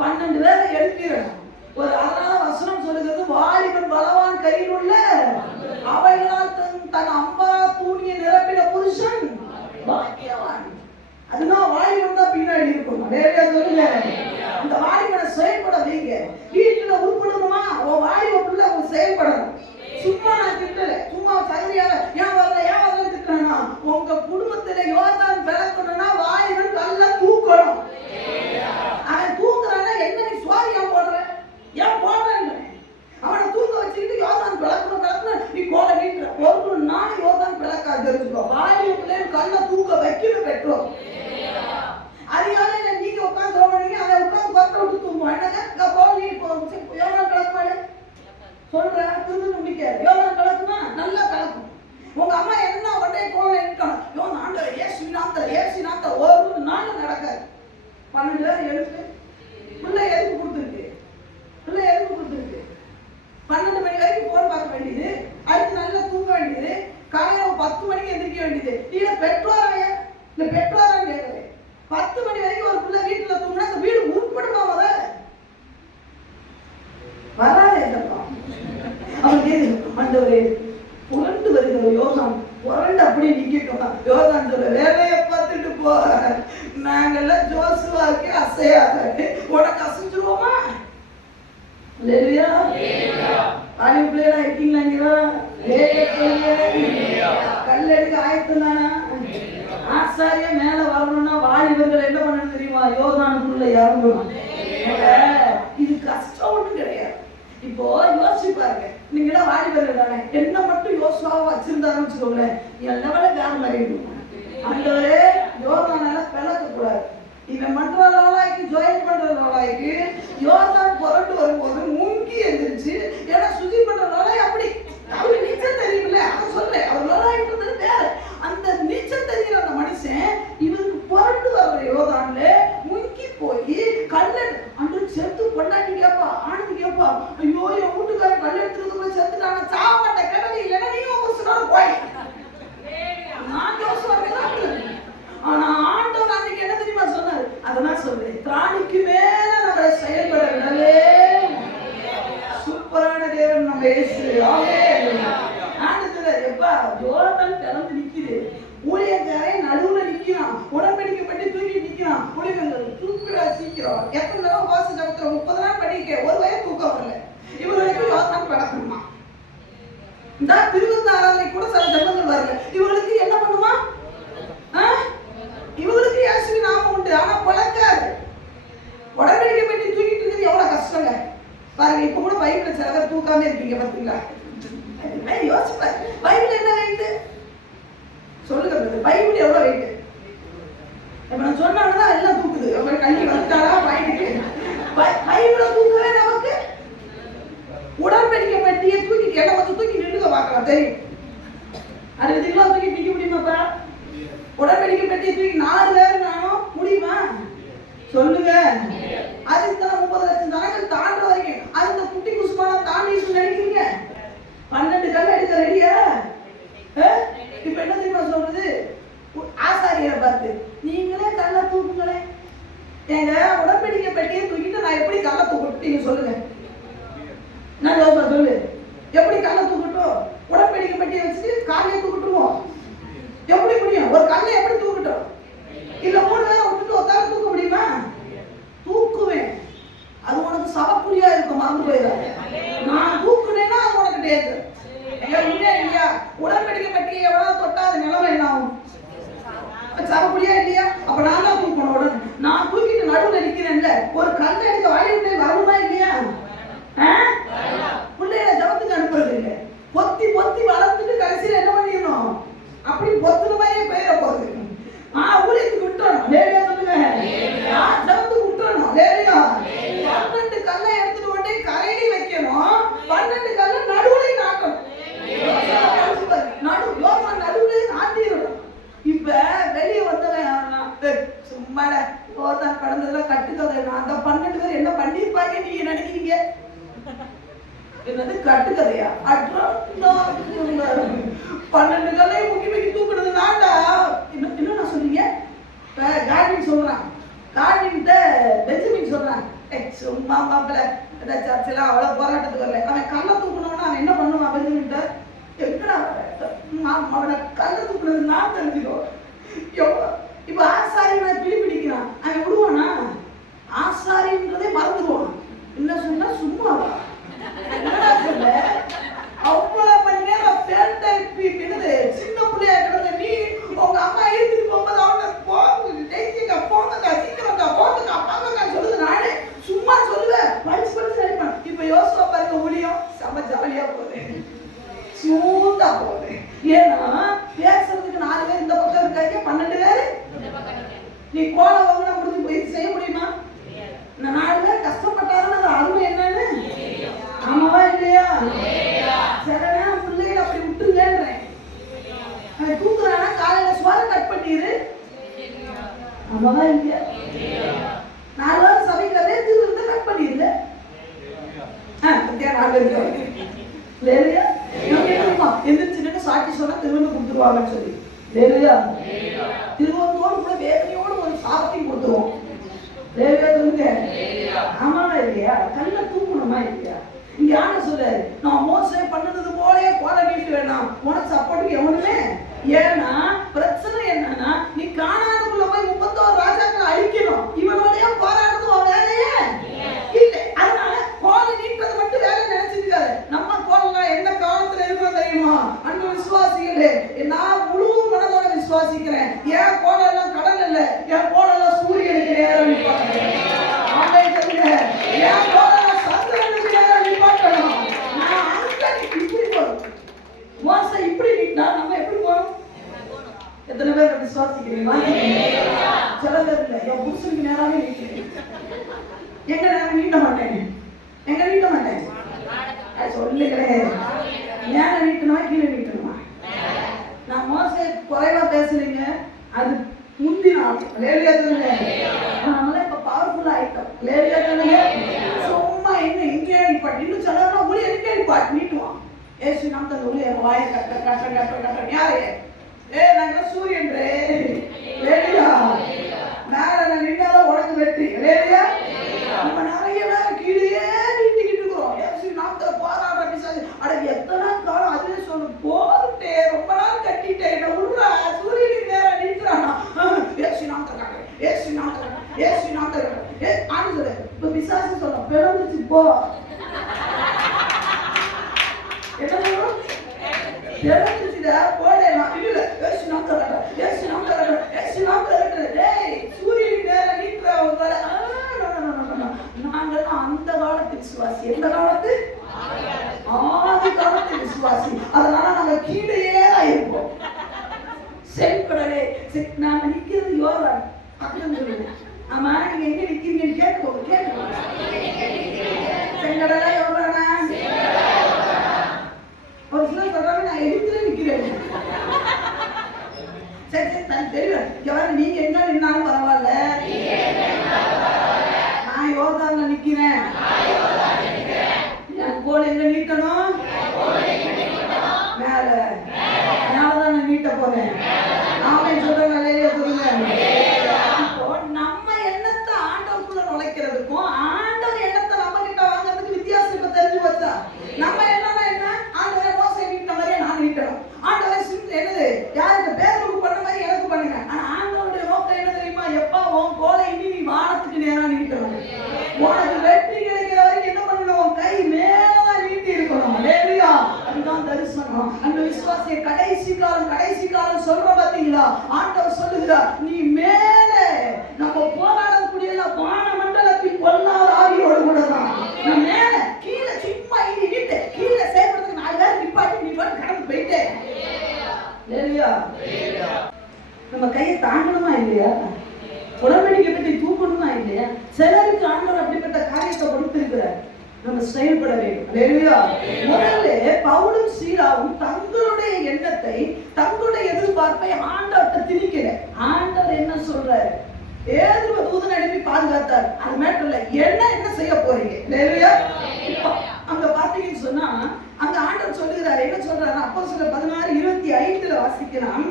12 பேரை எழுப்பிடணும். ஒரு அதனால வசனம் சொல்லுகிறது, வாலிபன் பலவான் கையில் உள்ள அவைகளால் தன் அம்பரா தூணியை நிரப்பின புருஷன் பாக்கியவான். அதுதான் வாலிபன் தான் பின்னாடி இருக்கும். சொல்லுங்க. அந்த வாலிபனை செயல்பட வைங்க. வீட்டுல உருப்படணுமா? உன் வாலிபுள்ள அவங்க செயல்படணும். சும்மா நான் திட்டல, சும்மா தகுதியாக ஏன் வரல திட்டனா? உங்க குடும்பத்துல யோர்தான் விளக்கணும்னா வாலிபன் கல்ல தூக்கணும். அவன் தூக்குறானா என்ன? நீ சுவாரியா போடுற? ஏன் போடுறேன்? அவனை தூக்க வச்சுக்கிட்டு பெற்றோராயா இல்ல பெற்றோரான்னு கேட்கிறேன். 10 மணி வரைக்கும் ஒரு பிள்ளை வீட்டுல தூங்கினா அந்த வீடு உருப்படுமா? வராது. அவன் ஆண்டவரே புரண்டு வருகிற யோர்தான் புரண்டு அப்படியே நிக்கட்டும். யோர்தான் சொல்ல வேலையை பார்த்துட்டு போ, நாங்கெல்லாம் ஜோசுவாக்கு அசையாத, உனக்கு அசைஞ்சிருவோமா? ஆடி பிள்ளைகளா இருக்கீங்களா? கல்லெடுக்க ஆயத்தம் தானா? ஆசாரிய மேல வரணும்னா வாலிபர்கள் என்ன பண்ணணும் தெரியுமா? யோர்தானுக்குள்ள இறங்கணும். இது கஷ்டம் ஒண்ணும் கிடையாது. இப்போ யோசிப்பாருங்க, நீங்களா வாலிபர்கள் தானே, என்ன மட்டும் யோசுவாவை வச்சிருந்தாருன்னு வச்சுக்கோங்களேன், என் லெவல வேற மாதிரி இருக்கும். ஆண்டவரே யோர்தானால பிளக்க கூடாது, இவன் மற்ற நாளாய்க்கு ஜாயின் பண்ற நாளாய்க்கு யோர்தான் புரண்டு வரும்போது முங்கி எந்திரிச்சு, ஏன்னா சுத்தி பண்ற நாளாய் அப்படி அவரு நீச்சல் தெரியுமில்ல, அதை சொல்றேன். அவர் நாளாயிட்டு வேற அந்த நீச்சல் தெரிகிற அந்த மனுஷன் இவருக்கு புரண்டு வர்ற யோர்தான்ல முங்கி போய் கல்லன் அன்று செத்து பொண்டாட்டி கேப்பா, ஆனந்தி கேப்பா, ஐயோ என் வீட்டுக்காரன் கல் எடுத்துறது போய் செத்துட்டாங்க, சாவ மாட்டேன் கிடவி இல்லைன்னா நீங்க சொன்னாலும் போய் நான் யோசிச்சு. ஆனா ஆண்டவர் அன்னைக்கு என்ன தெரியுமா சொன்னாரு? அதெல்லாம் சொல்றேன், திராணிக்கு மேல நம்மளை செயல்பட விடவே. சூப்பரான தேவன் நம்ம இயேசு. ஆண்டவர் எப்பா யோர்தான் திறந்து நிக்குது, ஊழியக்காரன் நடுவுல நிக்கிறான், உடன்படிக்கப்பட்டு தூக்கி நிக்கிறான், ஊழியர்கள் தூக்கிடா சீக்கிரம். எத்தனை தடவை வாச ஜபத்துல 30 நாள் படிக்க ஒரு வயது தூக்கம் வரல, இவர்களுக்கு யோர்தான் பழக்கணுமா? இந்த திருவிழா ஆராதனை கூட சில ஜபங்கள் வரல, இவங்களுக்கு என்ன பண்ணுமா? இவங்களுக்கு இயேசுவின் நாமம் உண்டு, ஆனா பழக்காது. உடன்படிக்கப்பட்டு தூக்கிட்டு இருக்கிறது எவ்வளவு கஷ்டங்க பாருங்க. இப்ப கூட பைபிள்ல சில பேர் தூக்காம இருக்கீங்க பாத்தீங்களா? யோசிப்பாரு, பைபிள் என்ன வெயிட்டு சொல்லுங்க, பைபிள் எவ்வளவு வெயிட்டு? இப்ப நான் சொன்னாதான் எல்லாம் தூக்குது, கல்வி வந்துட்டாளா பைபிளுக்கு? பைபிளை தூக்கவே நமக்கு உடன்படிக்கப்பட்டிய தூக்கி என்ன கொஞ்சம் தூக்கி நின்றுக்க பார்க்கலாம் தெரியும். 60 கிலோ தூக்கி நிக்க முடியுமாப்பா? உடன்படிக்கப்பட்டிய தூக்கி 4 பேர் நானும் முடியுமா? சொல்லுங்க. அது இந்த 30 லட்சம் ஜனங்கள் தாண்டுற வரைக்கும் அது இந்த குட்டி குசுமான தாண்டி நினைக்கிறீங்க? 12 கல் எடுக்க ரெடியா? இப்ப என்ன தெரியுமா சொல்றது? ஆசாரியரை பார்த்து நீங்களே கல்ல தூக்குங்களே. ஏங்க உடன்படிக்கப்பட்டியை தூக்கிட்டு நான் எப்படி கல்ல தூக்கிட்டீங்க சொல்லுங்க? நான் சொல்லு, எப்படி கல்ல தூக்கட்டும்? உடன்படிக்கப்பட்டியை வச்சுட்டு காலையை தூக்கட்டுமோ? எப்படி முடியும்? ஒரு கல்லை எப்படி தூக்கட்டும்? இல்ல 3 பேரை விட்டுட்டு ஒருத்தார தூக்க முடியுமா? தூக்குவேன். அது உனக்கு சவப்புரியா இருக்கும், மறந்து போயிடாது. நான் தூக்குனேன்னா அது உனக்கு டேஞ்சர். இல்லையா? உடன்படிக்கப்பட்டியை எவ்வளவு தொட்டா அது நிலைமை என்ன ஆகும்? சவப்புரியா இல்லையா? அப்ப நான் தான் தூக்கணும். உடனே நான் தூக்கிட்டு நடுவுல நிக்கிறேன்ல, ஒரு கல்லை எடுக்க வாயிலே வரணுமா இல்லையா? பிள்ளைகளை ஜபத்துக்கு அனுப்புறது இல்லை, பொத்தி பொத்தி வளர்த்துட்டு கடைசியில என்ன பண்ணிடணும்? அப்படி பொத்துன மாதிரியே போயிட போகுது. ஊழியத்துக்கு விட்டுறணும். லேடியா சொல்லுங்க, ஜபத்துக்கு விட்டுறணும். லேடியா 12 கல்லை எடுத்துட்டு கொண்டே கரையில வைக்கணும், 12 கல்லை நடுவுல நாட்டணும். நடுவுல நாட்டிடணும். இப்ப வெளியே வந்தவன் சும்மாட யோர்தான் கடந்ததுல கட்டுக்கதை. அந்த 12 பேர் என்ன பண்ணிருப்பாங்க நீங்க நினைக்கிறீங்க? என்னது கட்டுக்கதையா? 12 கல்லை முக்கி முக்கி தூக்குறது நான்டா. என்ன நான் சொன்னீங்க? கார்டின் சொல்றான், கார்டின்ட்ட பெஞ்சமின் சொல்றான், சும்மா மாப்பிள்ள சர்ச்சில் அவ்வளவு போராட்டத்துக்கு வரல, அவன் கல்லை தூக்கணும்னா அவன் என்ன பண்ணுவான்? பெஞ்சமின்ட்ட எங்கடா அவனை கல்லை தூக்குறது நான் தெரிஞ்சுக்கோ. எவ்வளோ இப்ப ஆசாரியனை பிடிக்கிறான், அவன் விடுவானா? ஆசாரியன்றதே மறந்துடுவான். என்ன சொன்னா சும்மாவா? என்னடா சொல்ல? அவ்வளவு மணி நேரம் பேண்டை சின்ன பிள்ளையா கிடந்த நீ உங்க அம்மா எழுதிட்டு போகும்போது அவனை போங்க சீக்கிரம் போங்க சொல்லுது. நானே சும்மா சொல்லுவேன், படிச்சு நடிப்பேன். இப்ப யோசிப்பா பாருங்க, ஊழியம் செம்ம ஜாலியா போகுது, ஸ்மூத்தா போகுது. ஏன்னா பேசுறதுக்கு 4 பேர் இந்த பக்கம் இருக்காங்க, 12 பேர் நீ கோல வாங்கினா முடிஞ்சு போய் செய்ய முடியுமா? இந்த 4 பேர் கஷ்டப்பட்டாருன்னு அது அருமை என்னன்னு ஆமாவா இல்லையா? சில நேரம் பிள்ளைகளை அப்படி விட்டுருங்கன்றேன். அவன் தூக்குறானா காலையில சுவார கட் பண்ணிடு. ஆமாவா இல்லையா? 4 வாரம் சபைக்கு அதே திருவிழா கட் பண்ணிடுது. எந்திரிச்சுட்டு சாட்சி சொன்னா திருவிழா கொடுத்துருவாங்கன்னு சொல்லி ஹalleluya. திருவந்தோடு கூட வேதனையோடு ஒரு சாபத்தையும் கொடுத்துருவோம். ஹalleluya சொல்லுங்க. ஆமாவா இல்லையா? கல்ல தூக்கணுமா இல்லையா? இங்க யார சொல்றாரு, நான் மோசே பண்ணது போலயே கோலை நீட்டு வேணாம், உனக்கு சப்போர்ட்டுக்கு எவனுமே. ஏன்னா பிரச்சனை என்னன்னா, நீ கானானுக்குள்ள போய் 31 ராஜாக்களை அழிக்கணும், இவனோடய போராடுறது உன் வேலையே இல்லை. அதனால கோலை நீட்டது மட்டும் வேலை நினைச்சிருக்காரு. நம்ம கோலெல்லாம் என்ன காலத்துல இருக்கோம் தெரியுமா? அன்பு விசுவாசிகளே, நான் முழு மனதோட விசுவாசிக்கிறேன். என் கோலெல்லாம் கடல் இல்ல, என் கோலெல்லாம் சூரியனுக்கு நேரம் நிப்பாட்டுங்க. ஆமென் சொல்லுங்க. என் கோலெல்லாம் சந்திரனுக்கு நேரம் நிப்பாட்டணும். நான் அங்க இப்படி போறோம். மோசே இப்படி நீட்டா நம்ம எப்படி போறோம்? எத்தனை பேர் விசுவாசிக்கிறீங்க? சில பேர் இல்ல, என் புருஷனுக்கு நேராவே நீட்டுறேன். எங்க நேரம் நீட்ட மாட்டேன், எங்க நீட்ட மாட்டேன் சொல்லுங்களேன். மேல நீட்டணுமா கீழே நீட்டணுமா? நான் மோசே குறைவா பேசுறீங்க, அது முந்தின ஆள். ஹalleluya சொல்லுங்க. அதனால இப்ப பவர்ஃபுல் ஆயிட்டோம். ஹalleluya சொல்லுங்க. சும்மா என்ன இங்கே நிப்பாட்டு, இன்னும் சொல்லலாம் ஊழிய எங்கே நிப்பாட்டு நீட்டுவான். ஏசு நம்ம அந்த ஊழிய வாயை கட்ட கட்ட கட்ட கட்ட யாரு? நாங்க சூரியன் ரே. ஹalleluya. மேல நான் நின்னாலும் உனக்கு வெற்றி. ஹalleluya. நம்ம நிறைய நேரம் கீழே நீட்டிக்கிட்டு இருக்கிறோம். ஏசு நாமத்துல போராடுற பிசாசு. அட எத்தனை காலம் அதுவே சொல்லு, போதுட்டே ரொம்ப நாள் கட்டிட்டே என்ன உள்றா சூரியனுக்கு நேரம் நீட்டுறானா? ஏசு நாமத்துல காட்டு, ஏசு நாமத்துல காட்டு, ஏசு நாமத்துல காட்டு. ஆண்டு சொல்லு. இப்ப பிசாசு சொல்ல பிறந்துச்சு போ. என்ன சொல்றோம்? பிறந்துச்சுடா போடலாம். இல்ல ஏசு நாமத்துல காட்டு, ஏசு நாமத்துல காட்டு, ஏசு நாமத்துல காட்டு. டேய் சூரியனுக்கு நேரம் நீட்டுறா உங்கள. நாங்கெல்லாம் அந்த காலத்து விசுவாசி. எந்த காலத்து? ஆதி காலத்து விசுவாசி. அதனால நாங்க கீழேயே தான் இருப்போம். செல்படவே நாங்க நிக்கிறது யோர்தான் அப்படின்னு சொல்லுங்க. ஆமா நீங்க எங்க நிக்கிறீங்கன்னு கேட்டுக்கோங்க, கேட்டுக்கோங்க. செங்கடல யோர்தானா? ஒரு சிலர் சொல்றாங்க நான் எதிர்த்துல நிக்கிறேன். சரி சரி தனக்கு தெரியும். எவரு நீங்க எங்க நின்னாலும் பரவாயில்ல, நான் யோர்தான்ல நிக்கிறேன். என் கோல் எங்க நீட்டணும்? மேல. மேலதான் நான் நீட்ட போறேன். ஆமென் சொல்றேன். ஹalleluya சொல்லுங்க. இப்போ நம்ம எண்ணத்தை ஆண்டவருக்குள்ள நுழைக்கிறதுக்கும் ஆண்டவர் எண்ணத்தை நம்ம கிட்ட வாங்குறதுக்கு வித்தியாசம் இப்ப தெரிஞ்சு வச்சா. நம்ம என்னன்னா என்ன, ஆண்டவரே மோசே நீட்ட மாதிரியே நான் நீட்டணும். ஆண்டவரே என்னது யாருக்கு பேருக்கு பண்ண மாதிரி எனக்கு பண்ணுங்க. ஆனா ஆண்டவருடைய நோக்கம் என்ன தெரியுமா? எப்பா உன் கோலை இனி நீ வானத்துக்கு நேரா நீட்டணும். உனக்கு வெற்றி கிடைக்கிற வரைக்கும் என்ன பண்ணணும்? கை மேலதான் நீட்டி இருக்கணும். ஹalleluya. அதுதான் தரிசனம். அந்த விசுவாசிய கடைசி காலம் சொல்ற பாத்தீங்களா? ஆண்டவர் சொல்லுகிறார், நீ மேல நம்ம போராடக்கூடிய வான மண்டலத்தில் பொல்லாத ஆவியோடு கூட தான். நான் மேல கீழே சும்மா நீட்டு கீழே சேர்றதுக்கு 4 பேர் நிப்பாட்டி நீ பாட்டு கடந்து போயிட்டே. ஹalleluya. நம்ம கையை தாங்கணுமா இல்லையா? உடன்படிக்கை பற்றி தூக்கணுமா இல்லையா? சிலருக்கு ஆண்டவர் அப்படிப்பட்ட காரியத்தை கொடுத்திருக்கிறார். நம்ம செயல்பட வேண்டும். ஹalleluya. முதல்ல பவுலும் சீலாவும் தங்களுடைய எண்ணத்தை, தங்களுடைய எதிர்பார்ப்பை ஆண்டவர்கிட்ட திணிக்கல. ஆண்டவர் என்ன சொல்றாரு? ஏதுவ தூதனை அனுப்பி பாதுகாத்தார். அது மேட்டர் இல்ல, என்ன செய்ய போறீங்க? ஹalleluya. அங்க பாத்தீங்கன்னு சொன்னா அங்க ஆண்டவர் சொல்லுகிறார். என்ன சொல்றாரு? அப்போஸ்தலர் 16:25 வாசிக்கலாம்.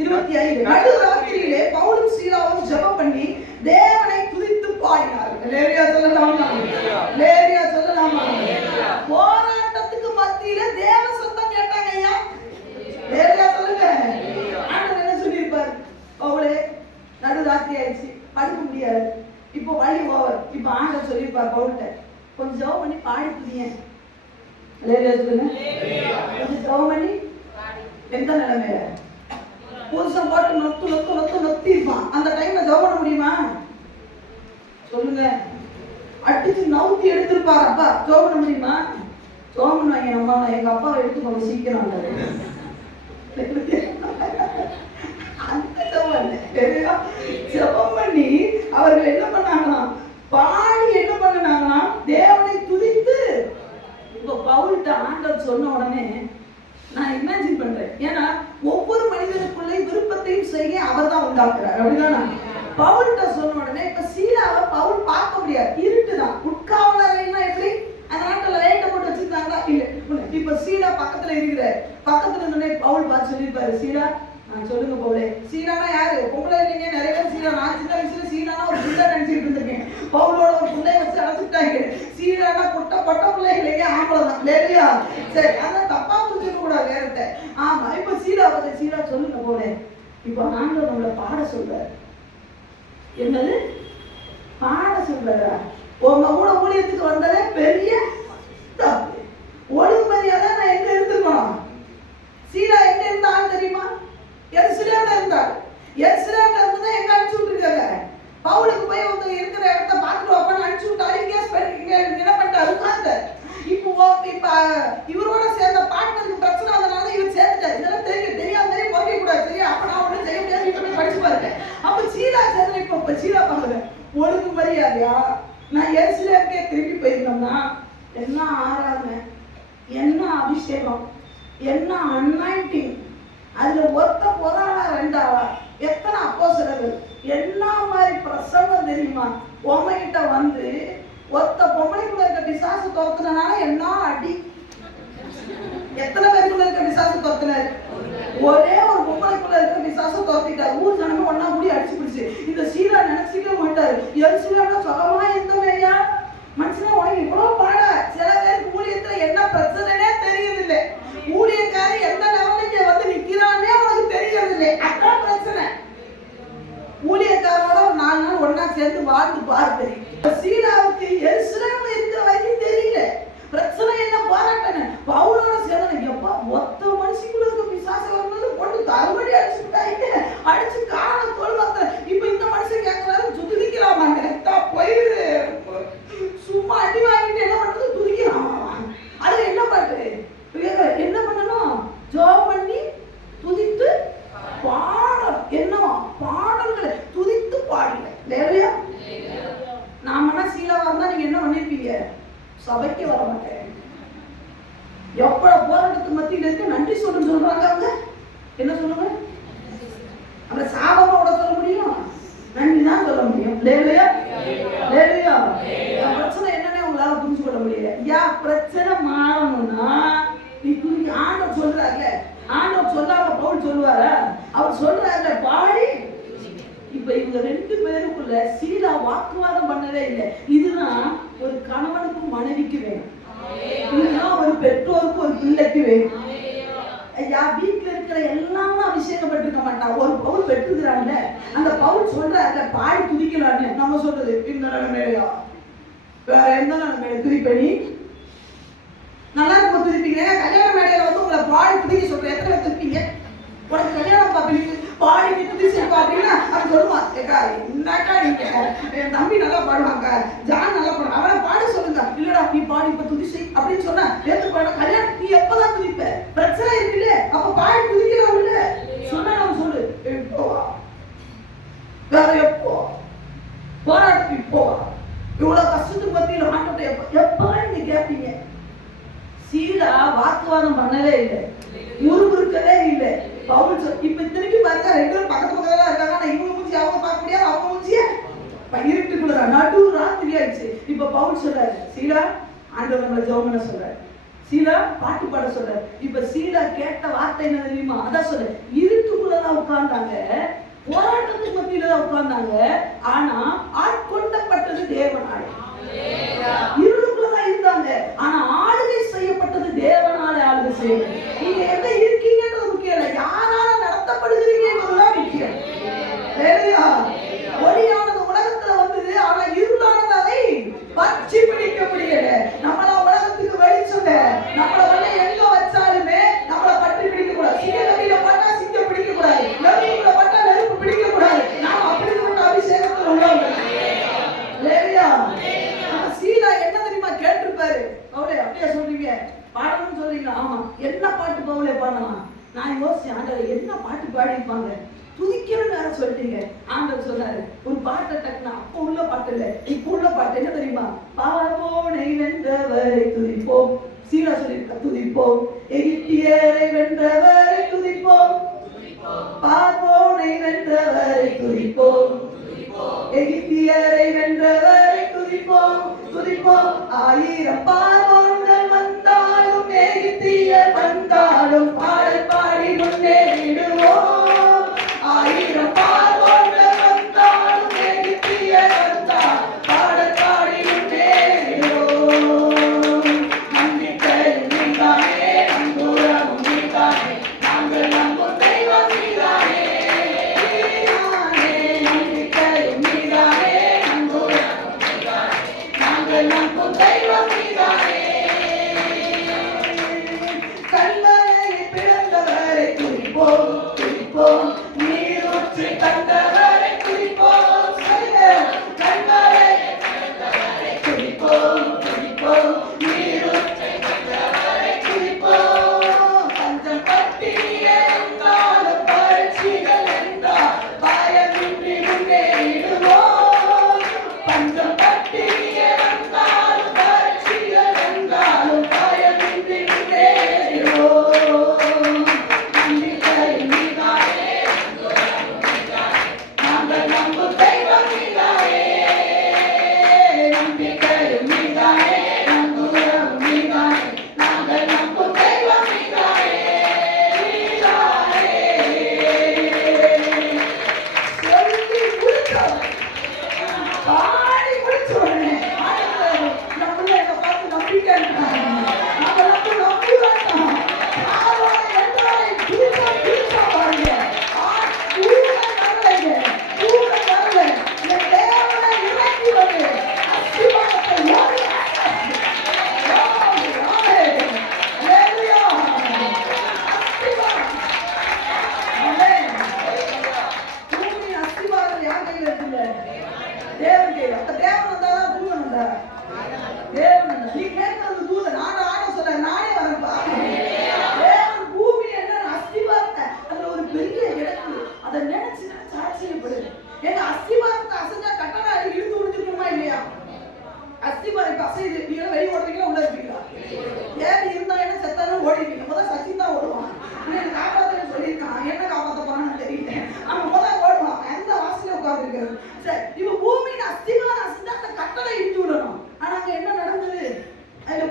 25 நடுராத்திரியிலே பவுலும் சீலாவும் ஜெபம் பண்ணி தேவனை துதித்து பாடினார்கள். ஹalleluya சொல்லலாமா? ஹalleluya சொல்லலாமா? போராட்டத்துக்கு மத்தியில தேவ சத்தம் கேட்டாங்க ஐயா. ஹalleluya சொல்லுங்க. ஆண்டவர் என்ன சொல்லிருப்பார்? பவுலே நடுராத்திரி ஆயிடுச்சு, படுக்க முடியாது, இப்போ வலி ஓவர். இப்போ ஆண்டவர் சொல்லிருப்பார் பவுல்கிட்ட, கொஞ்சம் ஜெபம் பண்ணி பாடி துதிங்க. ஹalleluya சொல்லுங்க. கொஞ்சம் ஜெபம் பண்ணி எந்த நிலைமையில புருஷன் போட்டு நொத்தி இருப்பான். அந்த டைம்ல ஜெபம் பண்ண முடியுமா? சொல்லுங்க. அடிச்சு நவுத்தி எடுத்திருப்பாரு. அப்பா ஜெபம் பண்ண முடியுமா? ஜெபம் பண்ணுவாங்க. நம்ம எங்க அப்பாவை எடுத்துக்கோங்க சீக்கிரம். ஜெபம் பண்ணி அவர்கள் என்ன பண்ணாங்களாம்? பாடி என்ன பண்ணாங்களாம்? தேவனை துதித்து. இப்ப பவுல்கிட்ட ஆண்டவர் சொன்ன உடனே நான் இமேஜின் பண்றேன். ஏன்னா ஒவ்வொரு மனிதனுக்குள்ளே விருப்பத்தையும் செய்ய அவர் தான் உண்டாக்குறார். அப்படிதானா? பவுல்கிட்ட சொன்ன உடனே இப்ப சீலாவை பவுல் பார்க்க முடியாது, இருட்டுதான். உட்காவலரைன்னா எப்படி அந்த நாட்டில் லைட்டை போட்டு வச்சிருந்தாங்களா? இல்ல. இப்ப சீலா பக்கத்துல இருக்கிற பக்கத்துல இருந்தோடனே பவுல் பார்த்து சொல்லியிருப்பாரு, சீலா சொல்லுங்க போலே. சீலானா யாரு? பொம்பளை இல்லைங்க, நிறைய பேர் சீலா. நான் சின்ன வயசுல சீலானா ஒரு புள்ள நினைச்சிட்டு இருந்திருக்கேன். பவுலோட ஒரு புள்ளைய வச்சு அழைச்சிட்டாங்க. சீலானா பொட்ட பிள்ளை இல்லைங்க, ஆம்பளை தான் இல்லையா? சரி, அதான் தப்பா புரிஞ்சுக்க கூடாது நேரத்தை. ஆமா, இப்ப சீலா வந்து சீலா சொல்லுங்க போலே. இப்ப ஆண்டவர் நம்மளை பாட சொல்றாரு. என்னது? பாட சொல்றாரா? உங்க கூட ஊழியத்துக்கு வந்ததே பெரிய தப்பு. ஒழுங்கு மரியாதை நான் எங்க இருந்துக்கணும்? சீலா எங்க இருந்தாலும் தெரியுமா? எருசலேம்ல இருந்தார். எருசலேம்ல இருந்து எங்க அனுப்பிச்சு விட்டுருக்காங்க? பவுலுக்கு போய் வந்து இருக்கிற இடத்த பார்த்துட்டு வாப்பா அனுப்பிச்சு விட்டாரு. இங்க என்ன பண்ணிட்டாரு? உட்கார்ந்தார். இப்ப இவரோட சேர்ந்த பார்ட்னருக்கு பிரச்சனை வந்தனால இவர் சேர்ந்துட்டாரு. இதெல்லாம் தெரியாமலே போக கூடாது. சரியா? அப்ப நான் ஒன்றும் செய்ய முடியாது. இப்ப போய் படிச்சு பாருங்க. அப்ப சீலா சேர்ந்து இப்ப சீலா பாருங்க, ஒழுங்கு மரியாதையா நான் எருசலேமுக்கே திரும்பி போயிருந்தோம்னா என்ன ஆராதனை, என்ன அபிஷேகம், என்ன அன்னாயிண்டிங், அதுல ஒருத்த பொறாளா ரெண்டாளா, எத்தனை அப்போஸ்தலர்கள், என்ன மாதிரி பிரசங்கம் தெரியுமா? உங்ககிட்ட வந்து ஒருத்த பொம்பளைக்குள்ள இருக்க பிசாசு துரத்துனால என்ன அடி. எத்தனை பேருக்குள்ள இருக்க பிசாசு துரத்துனாரு? ஒரே ஒரு பொம்பளைக்குள்ள இருக்க பிசாசு துரத்திட்டாரு. ஊர் ஜனமே ஒன்னா கூடி அடிச்சு பிடிச்சு. இந்த சீலா நினைச்சிக்க மாட்டாரு. எருசலேம்ல சுகமா இருந்தவையா மனுஷனா உனக்கு இவ்வளவு பாட. சில பேருக்கு ஊழியத்துல என்ன பிரச்சனைனே தெரியுது இல்லை. ஊழியக்காரி எந்த லெவலுக்கு வந்து நிக்கிறானே உனக்கு தெரியறது இல்லை. அதான் பிரச்சனை. ஊழியக்காரோட ஒரு 4 நாள் ஒன்னா சேர்ந்து வாழ்ந்து பாரு தெரியும். சீலாவுக்கு எருசலேம்ல இருக்கிற வரைக்கும் தெரியல பிரச்சனை என்ன, போராட்டம். பவுலோட சேர்ந்து எப்பா மொத்த மனுஷிக்குள்ள இருக்க பிசாசு வரும்போது போட்டு தருமடி அடிச்சுட்டாங்க. அடிச்சு காரணம் தொழுவாங்க. இப்ப இந்த மனுஷன் கேட்கறாரு, துதிக்கிறாமாங்க. போயிரு, சும்மா அடி வாங்கிட்டு என்ன பண்றது? துதிக்கிறாமா. அது என்ன பாட்டு? என்ன பண்ணணும்? ஜெபம் பண்ணி துதித்து பாடல். என்ன பாடல்களை துதித்து பாடல இல்லையா? நாம சீலாவா இருந்தா நீங்க என்ன பண்ணிருப்பீங்க? சபைக்கு வர மாட்டேன். எவ்வளவு போராட்டத்துக்கு மத்தியில இருக்கு நன்றி சொல்றாங்க. அவங்க என்ன சொல்லுங்க? அந்த சாபமா விட சொல்ல முடியும்? நன்றி தான் சொல்ல முடியும். பிரச்சனை என்னன்னு உங்களால புரிஞ்சு கொள்ள முடியல. பிரச்சனை மாறணும்னா நீ புரிஞ்சு. ஆண்டவர் சொல்றாருல, ஆண்டவர் சொல்லாம பவுல் சொல்லுவாரா? அவர் சொல்றாருல பாடி. இப்ப இவங்க 2 பேருக்குள்ள சீலா வாக்குவாதம் பண்ணவே இல்லை. இதுதான் ஒரு கணவனுக்கும் மனைவிக்கு வேணும். இதுதான் ஒரு பெற்றோருக்கு ஒரு பிள்ளைக்கு வேணும். ஐயா, வீட்டுல இருக்கிற எல்லாமே அபிஷேகப்பட்டிருக்க மாட்டான். ஒரு பவுல் பெற்றுக்கிறான்ல, அந்த பவுல் சொல்றாருல பாடி துதிக்கலான்னு. நம்ம சொல்றது இந்த நிலைமையா? வேற எந்த நிலைமையில துதிப்பணி நல்லா இருக்கும் துதிப்பீங்க. கல்யாண மேடையில வந்து உங்களை பாடி துதிக்க சொல்றேன். எத்தனை பேர் துதிப்பீங்க? உனக்கு கல்யாணம் பாப்பீங்க பாடி துதிச்சிருப்பா அப்படின்னா அது சொல்லுவான். என்னக்கா நீங்க, என் தம்பி நல்லா பாடுவாங்க, ஜான் நல்லா பாடுவாங்க, அவனை பாட சொல்லுங்க. இல்லடா நீ பாடி இப்ப துதிச்சு அப்படின்னு சொன்னா ஏத்து பாட. கல்யாணம் நீ எப்பதான் துதிப்ப? பிரச்சனை இருக்குல்ல, அப்ப பாடி துதிக்கிறோம் இல்ல சொன்னா நம்ம சொல்லு. எப்போ வேற எப்போ போராட்டத்துக்கு இப்போ இவ்வளவு கஷ்டத்துக்கு மத்தியில் ஆண்டவர்கிட்ட எப்ப நீங்க கேட்பீங்க? சீலா வாக்குவாதம் பண்ணவே இல்லை, முறுமுறுக்கவே இல்லை. பவுல் இப்ப இத்தனைக்கு பாருங்க 2 பேரும் பக்கத்து பக்கத்துல இருக்காங்க. ஆனா இவங்க மூஞ்சி அவங்க பார்க்க முடியாது, அவங்க மூஞ்சிய இருட்டுக்குள்ள நடு ராத்திரி ஆயிடுச்சு. இப்ப பவுல் சொல்றாரு, சீலா ஆண்டவர் நம்மளை ஜெபம் பண்ண சொல்றாரு, சீலா பாட்டு பாட சொல்றாரு. இப்ப சீலா கேட்ட வார்த்தை என்ன தெரியுமா? அதான் சொல்ற, இருட்டுக்குள்ளதான் உட்கார்ந்தாங்க, போராட்டத்துக்கு மத்தியில தான் உட்கார்ந்தாங்க. ஆனா ஆட்கொண்டப்பட்டது தேவனால. இருளுக்குள்ளதான் இருந்தாங்க, ஆனா ஆளுகை செய்யப்பட்டது தேவனால. ஆளுகை செய்ய நீங்க எங்க இருக்கீங்கன்றது முக்கியம் இல்ல, யாரால நடத்தப்படுகிறீங்கன்றதுதான் முக்கியம். ஒளியானது உலகத்துல வந்தது, ஆனா இருளானது அதை பற்றி பிடிக்க முடியல. நம்மள உலகத்துக்கு வெளிச்சம், நம்மள வந்து எங்க வச்சாலுமே நம்மள பற்றி பிடிக்க கூடாது. சிங்கக்கடியில பார்த்தா சிங்கம் பிடிக்க கூடாது, நெருப்புக்குள்ள பார்த்தா நெருப்பு பிடிக்க கூடாது. நாம் அப்படிப்பட்ட அபிஷேகத்துல உள்ளவங்க. சீலா என்ன தெரியுமா கேட்டிருப்பாரு? பவுலே அப்படியே சொல்றீங்க, பாடணும்னு சொல்றீங்க. ஆமா, என்ன பாட்டு பவுலே பாடலாம்? நான் யோசிச்சேன், ஆண்டவர் என்ன பாட்டு பாடிருப்பாங்க? துதிக்கணும் வேற சொல்லிட்டீங்க. ஆண்டவர் சொன்னாரு ஒரு பாட்டை டக்குனா. அப்ப உள்ள பாட்டு இல்ல, இப்ப உள்ள பாட்டு என்ன தெரியுமா? பார்வோனை வென்றவரை துதிப்போம். சீலா சொல்லிருக்க, துதிப்போம். எகிப்தியரை வென்றவரை துதிப்போம், பார்வோனை வென்றவரை துதிப்போம், எகிப்தியரை வென்றவரை துதிப்போம், துதிப்போம். 1000 பார்வோன்கள் வந்தாலும் எகிப்தியர் வந்தாலும் பாடல் பாடி முன்னேறிடுவோம்.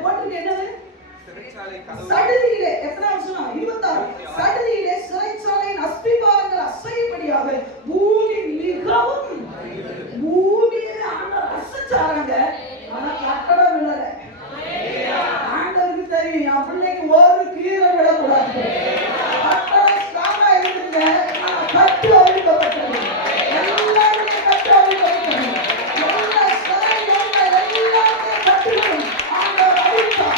போட்டிருக்கு என்னது? சடுதியிலே. எத்தனை வருஷம்? 26. சடுதியிலே சிறைச்சாலையின் அஸ்திபாரங்கள் அசையும்படியாக பூமி மிகவும் பூமியை ஆண்டவர் அசைச்சாராங்க. ஆனா கட்டடம் விழல. ஆண்டவருக்கு தெரியும் என் பிள்ளைக்கு ஒரு கீரை விடக்கூடாது. கட்டடம் ஸ்ட்ராங்கா இருக்குங்க. கட்டு அழிக்கப்பட்டது. எல்லாருமே கட்டு அழிக்கப்பட்டது. எல்லா சிறையில் எல்லாருமே கட்டுகளும் ஆண்டவர் அழித்தார்.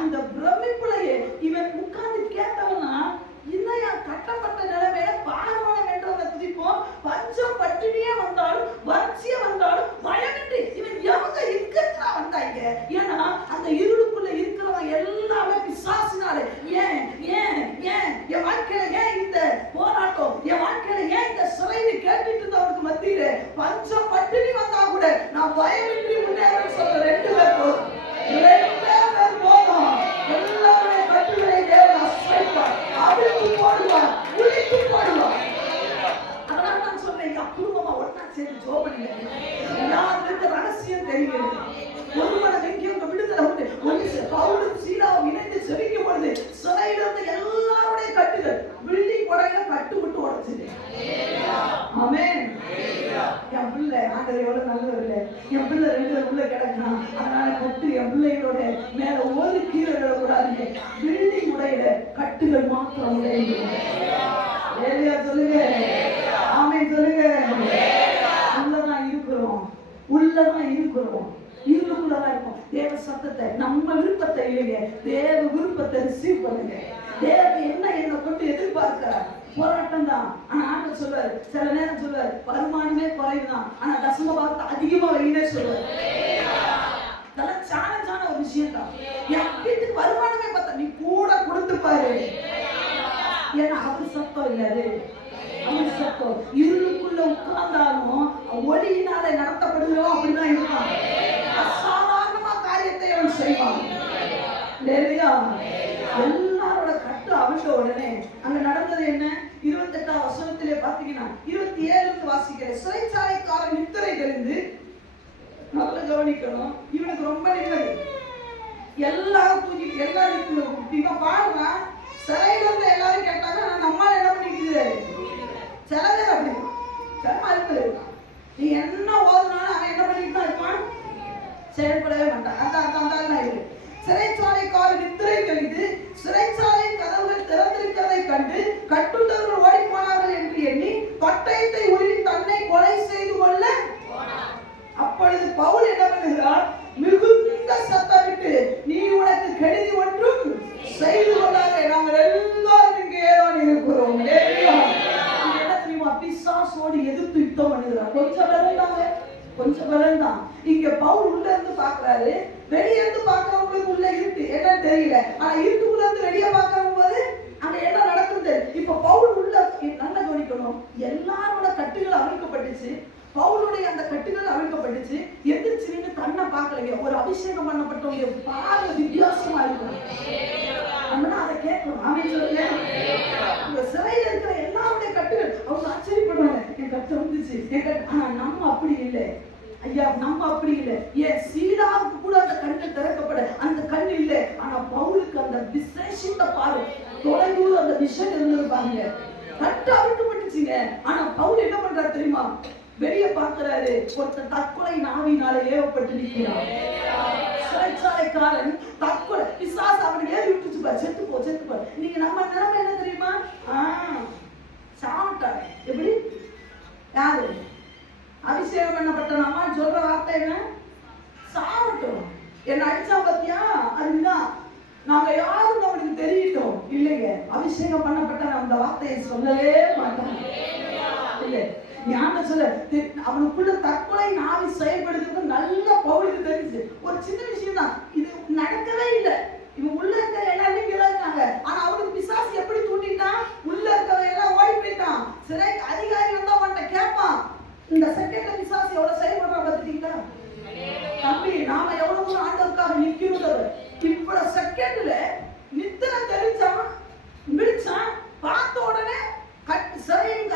அந்த பிரமிப்புலையே இவன் உட்கார்ந்து கேட்டவனா இல்லையா கட்டப்பட்ட நிலைமையில பாரவானம் என்றவனை துதிப்போம். பஞ்சம் பட்டினியே வந்தாலும் வறட்சியே வந்தாலும் பயமின்றி இவன் எவங்க இருக்கிறதா வந்தாங்க. ஏன்னா அந்த இருளுக்குள்ள இருக்கிறவன் எல்லாமே பிசாசினாலே. ஏன் ஏன் ஏன் என் வாழ்க்கையில ஏன் இந்த போராட்டம், என் வாழ்க்கையில ஏன் இந்த சிறைன்னு கேட்டுட்டு இருந்தவனுக்கு மத்தியில பஞ்சம் பட்டினி வந்தா கூட நான் பயமின்றி முன்னேறேன்னு சொல்ற 2 பேர் போதும். 2 பேர் போதும். எல்லாருடைய கட்டுகளை தேவன் அசைப்பார், அவிழ்த்து போடுவார், உடைத்து போடுவார். அதனால நான் சொல்றேன் குடும்பமா ஒன்னா சேர்ந்து ஜெபம் பண்ணுங்க. யாருக்கு ரகசியம் தெரிகிறது. ஒருவன வெங்கியவங்க விடுதலை உண்டு. பவுலும் சீலாவும் இணைந்து ஜெபிக்கும் பொழுது சிறையில இருந்த எல்லாருடைய கட்டுகள் பில்டிங் உடையில கட்டு விட்டு உடைச்சுது. ஆமென். என் பிள்ளை ஆண்டவர் எவ்வளவு நல்லவர் இல்லை. என் பிள்ளை 2 உள்ள கிடக்குறான். அதனால கட்டு என் பிள்ளைகளோட மேல ஒரு கீழே விடக்கூடாது. பில்டிங் உடையில கட்டுகள் மாத்திரம் உடையுது. ஏலியா சொல்லுங்க. ஆமென் சொல்லுங்க. உள்ளதான் இருக்கிறோம். உள்ளதான் இருக்கிறோம். இருளுக்குள்ளதான் இருக்கும். தேவ சத்தத்தை நம்ம விருப்பத்தை இல்லைங்க, தேவ விருப்பத்தை ரிசீவ் பண்ணுங்க. தேவ என்ன கொண்டு எதிர்பார்க்கிறார்? போராட்டம் தான். ஆனா ஆண்டவர் சொல்வாரு, சில நேரம் சொல்வாரு வருமானமே குறைவுதான், ஆனா தசம பாகத்தை அதிகமா வைனே சொல்வாரு. இதெல்லாம் சேலஞ்சான ஒரு விஷயம் தான். என் வீட்டுக்கு வருமானமே பார்த்தா நீ கூட கொடுத்து பாரு. ஏன்னா அவர் சத்தம் இல்லது. அவர் சத்தம் இருளுக்குள்ள உட்கார்ந்தாலும் ஒளியினால நடத்தப்படுகிறோம். அப்படிதான் இருப்பான். அசாதாரணமா காரியத்தை அவன் செய்வான். எல்லாரோட கட்டு அவிழ்ந்த உடனே அங்க நடந்தது என்ன? 28ஆம் வசனத்திலே பாத்தீங்கன்னா 27 வாசிக்கிறேன். சிறைச்சாலைக்காரன் நித்திரை தெளிந்து, நல்லா கவனிக்கணும், இவனுக்கு ரொம்ப நிம்மதி. எல்லாரும் தூக்கிட்டு எல்லாரும் இவன் பாடுறான். சிறையில இருந்து எல்லாரும் கேட்டாங்க, நான் நம்மால என்ன பண்ணிட்டு சில பேர் அப்படி சில அழுத்தல் இருக்கான். நீ என்ன ஓதுனாலும் அவன் என்ன பண்ணிட்டு தான் இருப்பான், செயல்படவே மாட்டான். அந்த சிறைச்சாலைக்காரன் நித்திரை தெளிந்து சிறைச்சாலையின் கதவுகள் திறந்திருக்கிறதை கண்டு கட்டுண்டவர்கள் ஓடி போனார்கள் என்று எண்ணி பட்டயத்தை உருவி தன்னை கொலை செய்து கொள்ள. அப்பொழுது பவுல் என்ன பண்ணுகிறார்? மிகுந்த சத்தமிட்டு, நீ உனக்கு கெடுதி ஒன்றும் செய்து கொள்ளாதே, நாங்கள் எல்லாரும் இங்கேதான் இருக்கிறோம். என்ன தெரியுமா? பிசாசோடு எதிர்த்து யுத்தம் பண்ணுகிறார். கொஞ்சம் பலன் தான். இங்க பவுல் உள்ள இருந்து பாக்குறாரு, வெளியே இருந்து பாக்குறவங்களுக்கு உள்ள இருக்கு என்னன்னு தெரியல. ஆனா இருட்டுக்குள்ள இருந்து வெளியே பாக்குறவங்க போது அங்க என்ன நடக்குது. இப்ப பவுல் உள்ள நல்லா கவனிக்கணும். எல்லாரோட கட்டுகள் அவிழ்க்கப்பட்டுச்சு. பவுலுடைய அந்த கட்டுகள் அவிழ்க்கப்பட்டுச்சு. எந்திரிச்சு நின்று கண்ணை பார்க்கலைங்க. ஒரு அபிஷேகம் பண்ணப்பட்டவங்க பார்வை வித்தியாசமா இருக்கும். நம்மளா அதை கேட்கணும். ஆமென் சொல்லுங்க. இந்த சிறையில இருக்கிற எல்லாருடைய கட்டுகள் அவங்க ஆச்சரியப்படுறாங்க. என் கட்டு வந்துச்சு, என் கட்டு. ஆனா நம்ம அப்படி இல்லை ஐயா, நம்ம அப்படி இல்லை. ஏன் சீலாவுக்கு கூட அந்த கண்கள் திறக்கப்பட அந்த கண் இல்லை. ஆனா பவுலுக்கு அந்த விசேஷித்த பார்வை, தொலைதூர அந்த விஷயம் இருந்திருப்பாங்க. கட்டு அவிழ்க்கப்பட்டுச்சுங்க. ஆனா பவுல் என்ன பண்றாரு தெரியுமா? வெளியே பார்க்கிறாரு, ஒருத்தர் தற்கொலை நாவினால ஏவப்பட்டு நிற்கிறான். சிறைச்சாலைக்காரன் தற்கொலை, பிசாசு அவனை ஏறி விட்டுச்சு பாரு, செத்துப்போ. நீங்க நம்ம நிலைமை என்ன தெரியுமா? சாப்பிட்டாரு. எப்படி? யாரு அபிஷேகம் பண்ணப்பட்ட நம்ம சொல்ற வார்த்தை என்ன? சாவட்டும். என்ன அடிச்சா பத்தியா? அதுதான் நாங்க யாரும் நம்மளுக்கு தெரியட்டும். இல்லைங்க, அபிஷேகம் பண்ணப்பட்ட அந்த வார்த்தையை சொல்லவே மாட்டாங்க. இல்ல ஞான சொல்ல அவனுக்குள்ள தற்கொலை நாவி செயல்படுறது நல்ல பவுலுக்கு தெரிஞ்சு. ஒரு சின்ன விஷயம் தான் இது. நடக்கவே இல்லை. இவன் உள்ள இருக்க எல்லாருமே இங்கதான் இருக்காங்க. ஆனா அவனுக்கு பிசாசு எப்படி தூண்டிட்டான்? உள்ள இருக்கவன் எல்லாம் ஓடி போயிட்டான். சிறை அதிகாரி வந்து அவன்கிட்ட கேட்பான், இந்த செகண்ட்ல பிசாசு எவ்வளவு செயல்படுறா பார்த்துட்டீங்களா? தம்பி, நாம எவ்வளவு தூரம் ஆண்டவருக்காக நிற்கிறோம். இவ்வளவு செகண்ட்ல நித்திர தெரிஞ்சான், விழிச்சான், பார்த்த உடனே சிறையின்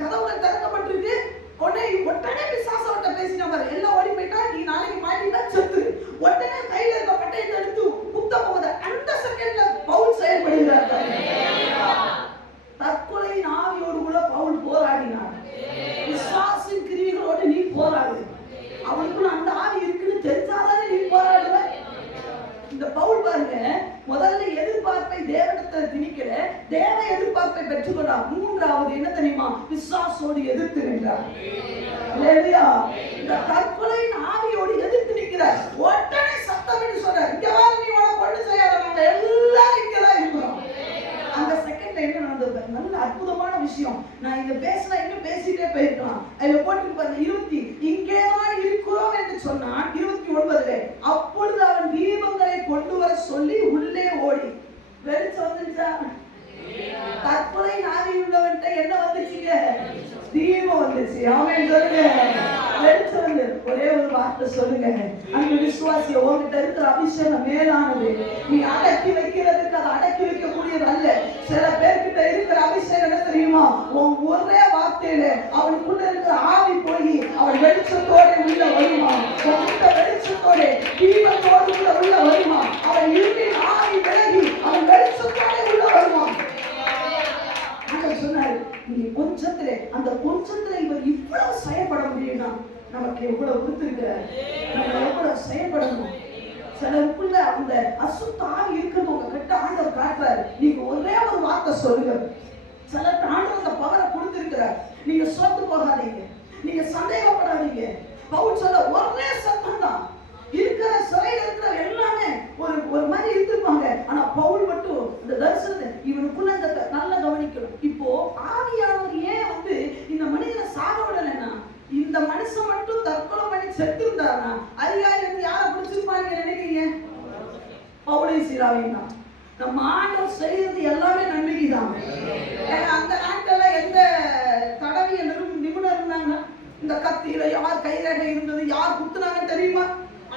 கதவுல திறக்கப்பட்டிருக்கு. உடனே பிசாசோட்ட பேசின பாரு, எல்லாம் ஓடி போயிட்டா, நீ நாளைக்கு மாட்டிட்டா செத்து. உடனே கையில இருக்க பட்டையை எடுத்து குத்த போகுது. அந்த செகண்ட்ல பவுல் செயல்படுகிறார். தற்கொலையின் ஆவியோடு கூட பவுல் போராடினார். பிசாசின் கிரியைகளோடு நீ போராடு. அவனுக்குள்ள அந்த ஆவி இருக்குன்னு தெரிஞ்சாதானே நீ போராடுவ. இந்த பவுல் பாருங்க, முதல்ல எதிர்பார்ப்பை தேவனிடத்தில் திணிக்கல, தேவ எதிர்பார்ப்பை பெற்றுக்கொண்டார். மூன்றாவது என்ன தெரியுமா? பிசாசோடு எதிர்த்து நின்றார். இந்த தற்கொலையின் ஆவியோடு எதிர்த்து நிற்கிறார். உடனே சத்தம் சொல்றார், இங்க வா, நீ உனக்கு ஒண்ணு செய்யாத, நாங்க எல்லாரும் இங்கதான் இருக்கிறோம். அந்த செகண்ட்ல என்ன நடந்தது? நல்ல அற்புதமான விஷயம். நான் இங்க பேசினா இன்னும் பேசிட்டே போயிருக்கலாம். அதுல போட்டு 20 இங்கேதான் இருக்கிறோம் என்று சொன்னான். 29 அப்பொழுது அவன் தீபங்களை கொண்டு வர சொல்லி உள்ளே ஓடி. வெளிச்சம் வந்துச்சா? தற்கொலை ஆவி உள்ளவன்ட்ட என்ன வந்துச்சுங்க? தீபம் வந்துச்சு. ஆமென் சொல்லுங்க. வெளிச்சம் வந்து ஒரே ஒரு வார்த்தை சொல்லுங்க, அந்த விசுவாசிய உன்கிட்ட இருக்கிற அபிஷேகம் மேலானது. நீ அடக்கி வைக்கிறதுக்கு அதை அடக்கி வைக்கக்கூடியது அல்ல. சில பேர்கிட்ட இருக்கிற அபிஷேகம் என்ன தெரியுமா? உன் ஒரே வார்த்தையில அவனுக்குள்ள இருக்கிற ஆவி போய் அவன் வெளிச்சத்தோட உள்ள வருமா? உன்கிட்ட வெளிச்சத்தோட தீபத்தோடு உள்ள வருமா? அவன் இருப்பின் ஆவி விலகி அவன் வெளிச்சத்தோட உள்ள வருமா? சொன்னாரு, நீ கொஞ்சத்துல, அந்த கொஞ்சத்துல இவர் இவ்வளவு செயல்பட முடியும்னா நமக்கு எவ்வளவு கொடுத்திருக்கிற, நம்ம எவ்வளவு செயல்படணும். சிலருக்குள்ள அந்த அசுத்த ஆவி இருக்கிறது உங்க கிட்ட ஆண்டவர் காட்டுறாரு. நீங்க ஒரே ஒரு வார்த்தை சொல்லுங்க. சிலருக்கு ஆண்டவர் அந்த பவரை கொடுத்திருக்கிறார். நீங்க சோர்ந்து போகாதீங்க, நீங்க சந்தேகப்படாதீங்க. பவுல் சொல்ல ஒரே சத்தம் தான். இருக்கிற சிறையில் இருக்கிற எல்லாமே ஒரு மாதிரி இருந்திருப்பாங்க. ஆனா பவுல் மட்டும் இந்த தரிசனத்தை இவனுக்குள்ள நல்லா கவனிக்கணும். இப்போ ஆவியானவர் ஏன் வந்து இந்த மனிதனை சாக விடலைன்னா, இந்த மனுஷன் மட்டும் தற்கொலை பண்ணி செத்து இருந்தாருன்னா அதிகாரி வந்து யாரை பிடிச்சிருப்பாங்க நினைக்கிறீங்க? பவுலையும் சீலாவையும் தான். நம்ம ஆண்டவர் செய்யறது எல்லாமே நம்பிக்கை தான். அந்த நாட்கள்ல எந்த தடவிய நிபுணர் இருந்தாங்க? இந்த கத்தியில யார் கைரேகை இருந்தது, யார் குத்துனாங்கன்னு தெரியுமா?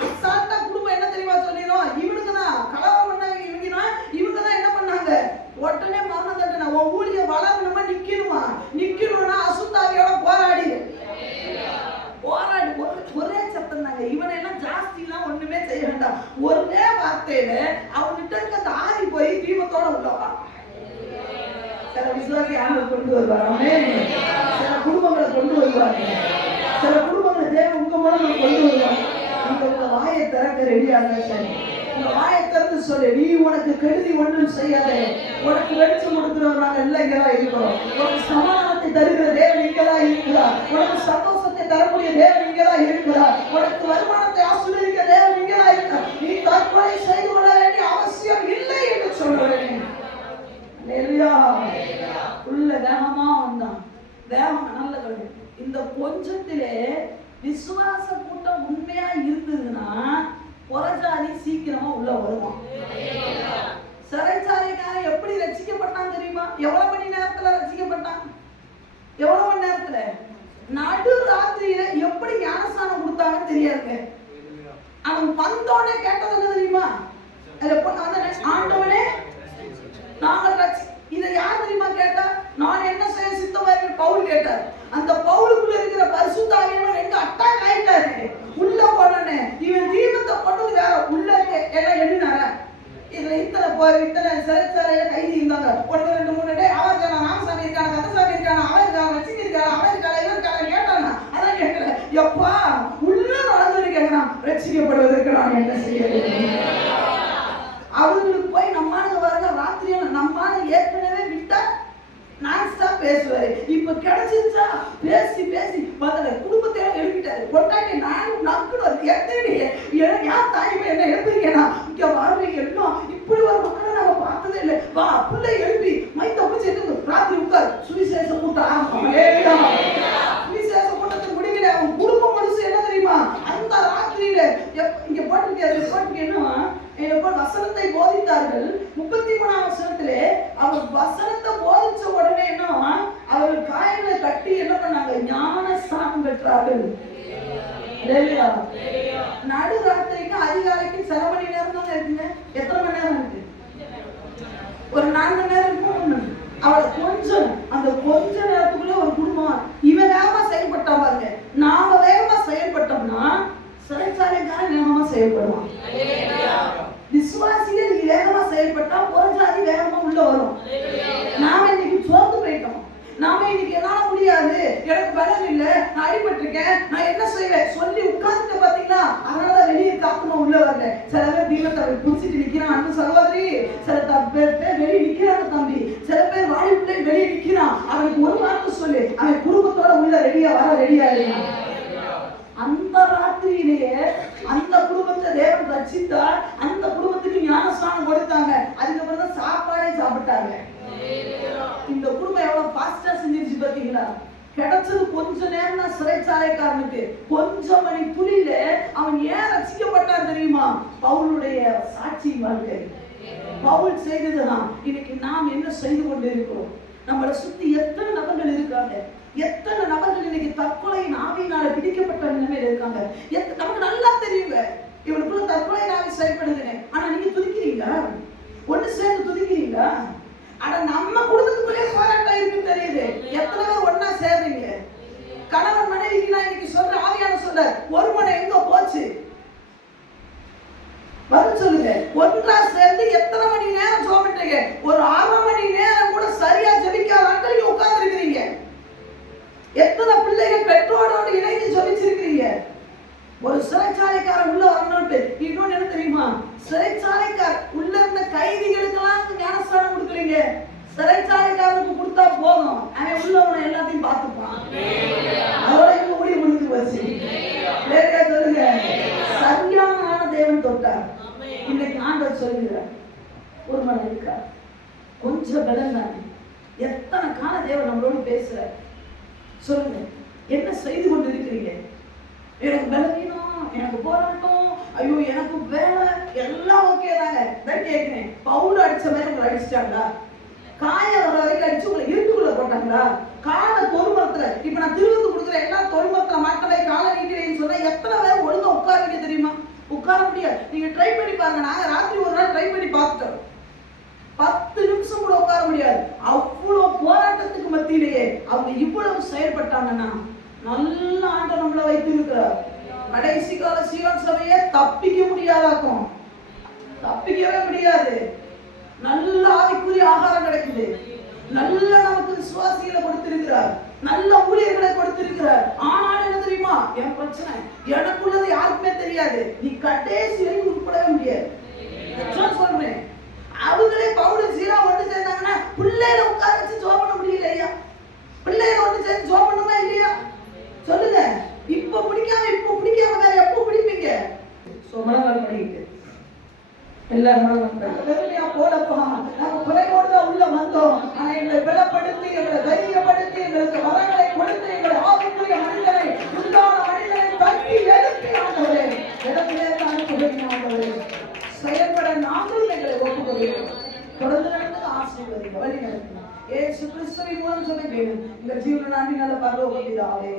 அசால்ட்டா குடும்பம் என்ன தெரியுமா சொல்லிடும்? இவனுக்கு தான் கலவரம் பண்ணாங்க, இவங்க தான் என்ன பண்ணாங்க? உடனே மரண தண்டனை. உன் ஊழிய வளரணுமா நிக்கணுமா? நிக்கணும்னா அசுத்தாவியோட போராடி ஒரே சத்தம் தாங்க. இவனை எல்லாம் ஜாஸ்தி எல்லாம் ஒண்ணுமே செய்ய வேண்டாம். ஒரே வார்த்தையில அவன்கிட்ட இருக்க அந்த ஆவி போய் தீபத்தோட உள்ளவா. சில விசுவாசி ஆண்டவர் கொண்டு வருவாங்க, சில குடும்பங்களை கொண்டு வருவாங்க, சில குடும்பங்களை தேவன் உங்க மூலம் கொண்டு வருவாங்க. உங்க வாயை திறக்க ரெடியாக சரி, உங்க வாயை திறந்து சொல்லு, நீ உனக்கு கெடுதி ஒன்றும் செய்யாத, உனக்கு வெளிச்சம் கொடுக்கிறவங்க நாங்கள் எல்லாம் இங்கதான் இருக்கிறோம். உனக்கு சமாதானத்தை தருகிற தேவன் இங்கதான் இருக்கிறார். உனக்கு சந்தோஷத்தை தரக்கூடிய தேவன் இங்கதான் இருக்கிறார். உனக்கு வருமானத்தை ஆசீர்வதிக்கிற தேவன் இங்கதான் இருக்கிறார். நீ தற்கொலை செய்து கொள்ள வேண்டிய அவசியம் இல்லை என்று சொல்றேன். உள்ள வேகமா வந்தான். வேகம் நல்ல கல்வி. இந்த கொஞ்சத்திலே விசுவாச கூட்டம் உண்மையா இருந்ததுன்னா புறஜாதி சீக்கிரமா உள்ள வருவான். சிறைச்சாலைக்காரன் எப்படி ரட்சிக்கப்பட்டான் தெரியுமா? எவ்வளவு மணி நேரத்துல ரட்சிக்கப்பட்டான்? எவ்வளவு மணி நேரத்துல? நடு ராத்திரியில எப்படி ஞானஸ்நானம் கொடுத்தாங்கன்னு தெரியாதுங்க. அவன் வந்தோடனே கேட்டது என்ன தெரியுமா? ஆண்டவனே நாங்கள் இதை யார் தெரியுமா கேட்டா? நான் என்ன செய்ய சித்தமாக பவுல் கேட்டார். அந்த பவுலுக்குள்ள இருக்கிற பரிசுத்த ஆவியானவர் ரெண்டு அட்டாக் ஆயிட்டாரு. உள்ள போனே இவன் தீபத்தை கொண்டு வேற உள்ள எல்லாம் எண்ணினார. இதுல இத்தனை சிறைச்சாலையில கைதி இருந்தாங்க. 1 2 3 டே அவர் இருக்கான, ராமசாமி இருக்கான, கந்தசாமி இருக்கான, அவர் இருக்கான, லட்சுமி இருக்கான, அவர் இருக்கான, இவர் இருக்கான கேட்டானா? அதான் கேட்கல. எப்பா உள்ள நடந்து கேட்கறான், ரட்சிக்கப்படுவதற்கு நான் என்ன செய்ய வேண்டும்? அவங்களுக்கு போய் நம்மானுங்க வரங்க ராத்திரியில நம்மானு ஏற்கனவே விட்டா நான் தான் பேசுவாரு. இப்ப கிடைச்சிருச்சா பேசி பேசி பதில குடும்பத்தையும் எழுப்பிட்டாரு. கொண்டாடி நானும் நக்குனது யார் தாய்மை என்ன எழுப்புறீங்கன்னா இங்க வாழ்வீங்க எல்லாம் இப்படி ஒரு மக்களை நம்ம பார்த்ததே இல்லை. வா பிள்ளை எழுப்பி மைத்த பிடிச்சிட்டு ராத்திரி உட்கார் சுவிசேஷ கூட்டம். சுவிசேஷ கூட்டத்துக்கு முடியல. அவன் குடும்ப மனுஷன் என்ன தெரியுமா? அந்த ராத்திரியில இங்க போட்டிருக்காரு. என்னவா வசனத்தை போதித்தார்கள். 33ஆம் வசனத்திலே அவர் வசனத்தை போதிச்ச உடனே என்னன்னா அவர்கள் காயங்களை கட்டி என்ன பண்ணாங்க? ஞானஸ்நானம் பெற்றார்கள். நடுராத்திரிக்கு அதிகாலைக்கு சில மணி நேரம் தான் இருக்குங்க. எத்தனை மணி நேரம் இருக்கு? ஒரு 4 மணி நேரம் இருக்கும். அவளை கொஞ்சம் அந்த கொஞ்ச நேரத்துக்குள்ள ஒரு குடும்பம் இவன் வேகமா செயல்பட்டா பாருங்க. நாம வேகமா செயல்பட்டோம்னா சிறைச்சாலைக்காரன் வேகமா செயல்படுவான். விசுவாசிகள் நீ வேகமா செயல்பட்டா புறஜாதி வேகமா உள்ள வரும். நாம இன்னைக்கு சோர்ந்து போயிட்டோம். நாம இன்னைக்கு என்னால முடியாது, எனக்கு பலம் இல்ல, நான் அடிபட்டிருக்கேன், நான் என்ன செய்வேன் சொல்லி உட்கார்ந்து பாத்தீங்களா? அதனாலதான் வெளியே தாக்குமா உள்ள வரல. சில பேர் தீபத்தை புடிச்சிட்டு நிக்கிறான் அன்பு சகோதரி. சில பேர் வெளியே நிக்கிறாங்க தம்பி. சில பேர் வாடிப்புள்ளே வெளியே நிக்கிறான். அவனுக்கு ஒரு வார்த்தை சொல்லு, அவன் குடும்பத்தோட உள்ள ரெடியா வர ரெடியா இல்லையா? அந்த ராத்திரியிலேயே அந்த குடும்பத்தை தேவன் ரட்சித்தார். அந்த குடும்பத்துக்கு ஞானஸ்நானம் கொடுத்தாங்க. அதுக்கப்புறம் தான் சாப்பாடே சாப்பிட்டாங்க. இந்த குடும்பம் எவ்வளவு பாஸ்டா செஞ்சிருச்சு பாத்தீங்களா? கிடைச்சது கொஞ்ச நேரம் தான் சிறைச்சாலைக்காரனுக்கு. கொஞ்சம் மணி துளியில அவன் ஏன் ரட்சிக்கப்பட்டான் தெரியுமா? பவுலுடைய சாட்சி வாழ்க்கை. பவுல் செய்ததுதான். இன்னைக்கு நாம் என்ன செய்து கொண்டு இருக்கிறோம்? நம்மளை சுத்தி எத்தனை நபர்கள் இருக்காங்க? எத்தனை நபர்கள் இன்னைக்கு தற்கொலையின் ஆவியினால பிடிக்கப்பட்ட நிலைமையில இருக்காங்க. நமக்கு நல்லா தெரியுங்க இவனுக்குள்ள தற்கொலை ஆவி செயல்படுதுன்னு. ஆனா நீங்க துதிக்கிறீங்களா? ஒண்ணு சேர்ந்து துதிக்கிறீங்களா? ஆனா நம்ம குடும்பத்துக்குள்ளே போராட்டம் இருக்குன்னு தெரியுது. எத்தனை பேர் ஒன்னா சேர்றீங்க? கணவன் மனைவிக்கு நான் இன்னைக்கு சொல்ற ஆவியான சொல்ற ஒரு மனை எங்க போச்சு? பதில் சொல்லுங்க. ஒன்றா சேர்ந்து எத்தனை மணி நேரம் ஜெபம் பண்றீங்க? ஒரு 1/2 மணி நேரம் கூட சரியா ஜெபிக்காத ஆட்கள் உட்கார்ந்து இருக்கிறீங்க. எத்தனை பிள்ளைகள் பெற்றோரோடு இணைந்து ஜெபிச்சிருக்கீங்க? ஒரு சிறைச்சாலைக்காரன் உள்ள வரணும்னு. இன்னொன்னு என்ன தெரியுமா? சிறைச்சாலைக்காரர் உள்ள இருந்த கைதிகளுக்கெல்லாம் ஞானஸ்நானம் கொடுக்குறீங்க. சிறைச்சாலைக்காரனுக்கு கொடுத்தா போதும், அவன் உள்ளவனை எல்லாத்தையும் பார்த்துப்பான். அதோட இங்க முடிவு முடிஞ்சு போச்சு. சொல்லுங்க, சரியான தேவன் தொட்டார். இன்னைக்கு ஆண்டவர் சொல்லுகிறார், ஒரு மணி இருக்கா கொஞ்சம் பலம் தானே. எத்தனை கால தேவன் நம்மளோடு பேசுற சொல்லுங்க. என்ன செய்து கொண்டு இருக்கிறீங்க? எனக்கு பலவீனம், எனக்கு போராட்டம், ஐயோ எனக்கு வேலை, எல்லாம் ஓகே தாங்க. தான் கேட்கிறேன், பவுல் அடிச்ச மாதிரி உங்களை அடிச்சிட்டாங்களா? காயம் வர வரைக்கும் அடிச்சு உங்களை இருட்டுக்குள்ள போட்டாங்களா? காலை தொழுமரத்துல இப்ப நான் திருவிழத்து கொடுக்குறேன், எல்லாம் தொழுமரத்துல மாட்டலை காலை நீட்டுவேன்னு சொன்னா எத்தனை பேர் ஒழுங்கா உட்காருவீங்க தெரியுமா? உட்கார முடியாது. நீங்க ட்ரை பண்ணி பாருங்க. நாங்க ராத்திரி ஒரு நாள் ட்ரை பண்ணி பார்த்துட்டோம். 10 நிமிஷம் கூட உட்கார முடியாது. அவ்வளவு போராட்டத்துக்கு மத்தியிலேயே அவங்க இவ்வளவு செயல்பட்டாங்கன்னா நல்ல ஆண்டவர் நம்மளை வைத்து இருக்கிறார். கடைசி கால சீவன் சபையை தப்பிக்க முடியாதாக்கும். தப்பிக்கவே முடியாது. நல்ல ஆவிக்குரிய ஆகாரம் கிடைக்குது. நல்ல நமக்கு விசுவாசிகளை கொடுத்திருக்கிறார். நல்ல ஊழியர்களை கொடுத்திருக்கிறார். ஆனால் என்ன தெரியுமா? என் பிரச்சனை எனக்குள்ளது யாருக்குமே தெரியாது. நீ கடைசி வரைக்கும் உட்படவே முடியாது. சொல்றேன், அவங்களே பவுல் சீரா ஒன்று சேர்ந்தாங்கன்னா பிள்ளைகளை உட்கார வச்சு ஜோம் பண்ண முடியல ஐயா. பிள்ளைகளை ஒன்று சேர்ந்து ஜோம் பண்ணுமா இல்லையா? சொல்லுங்க. இப்ப பிடிக்காம வேற எப்போ பிடிப்பீங்க? மனவாள் பண்ணிட்டு எல்லாரும் போலப்பா நாங்க குறைவோடு தான் உள்ள வந்தோம். ஆனா எங்களை பலப்படுத்தி, எங்களை தைரியப்படுத்தி, எங்களுக்கு வரங்களை கொடுத்து, எங்களை ஆவிக்குரிய மனிதனை உண்டான மனிதனை தட்டி எழுப்பி ஆண்டவரே இடத்திலே தான் ஆண்டவரே செயல்பட நாங்களும் எங்களை ஒப்புக்கொள்கிறோம். தொடர்ந்து நடந்து ஆசீர்வதிங்க, வழி நடத்துங்க. இயேசு கிறிஸ்துவின் மூலம் ஜெபிக்கிறேன். இந்த ஜீவன நன்றி நல்ல பரலோக பிதாவே.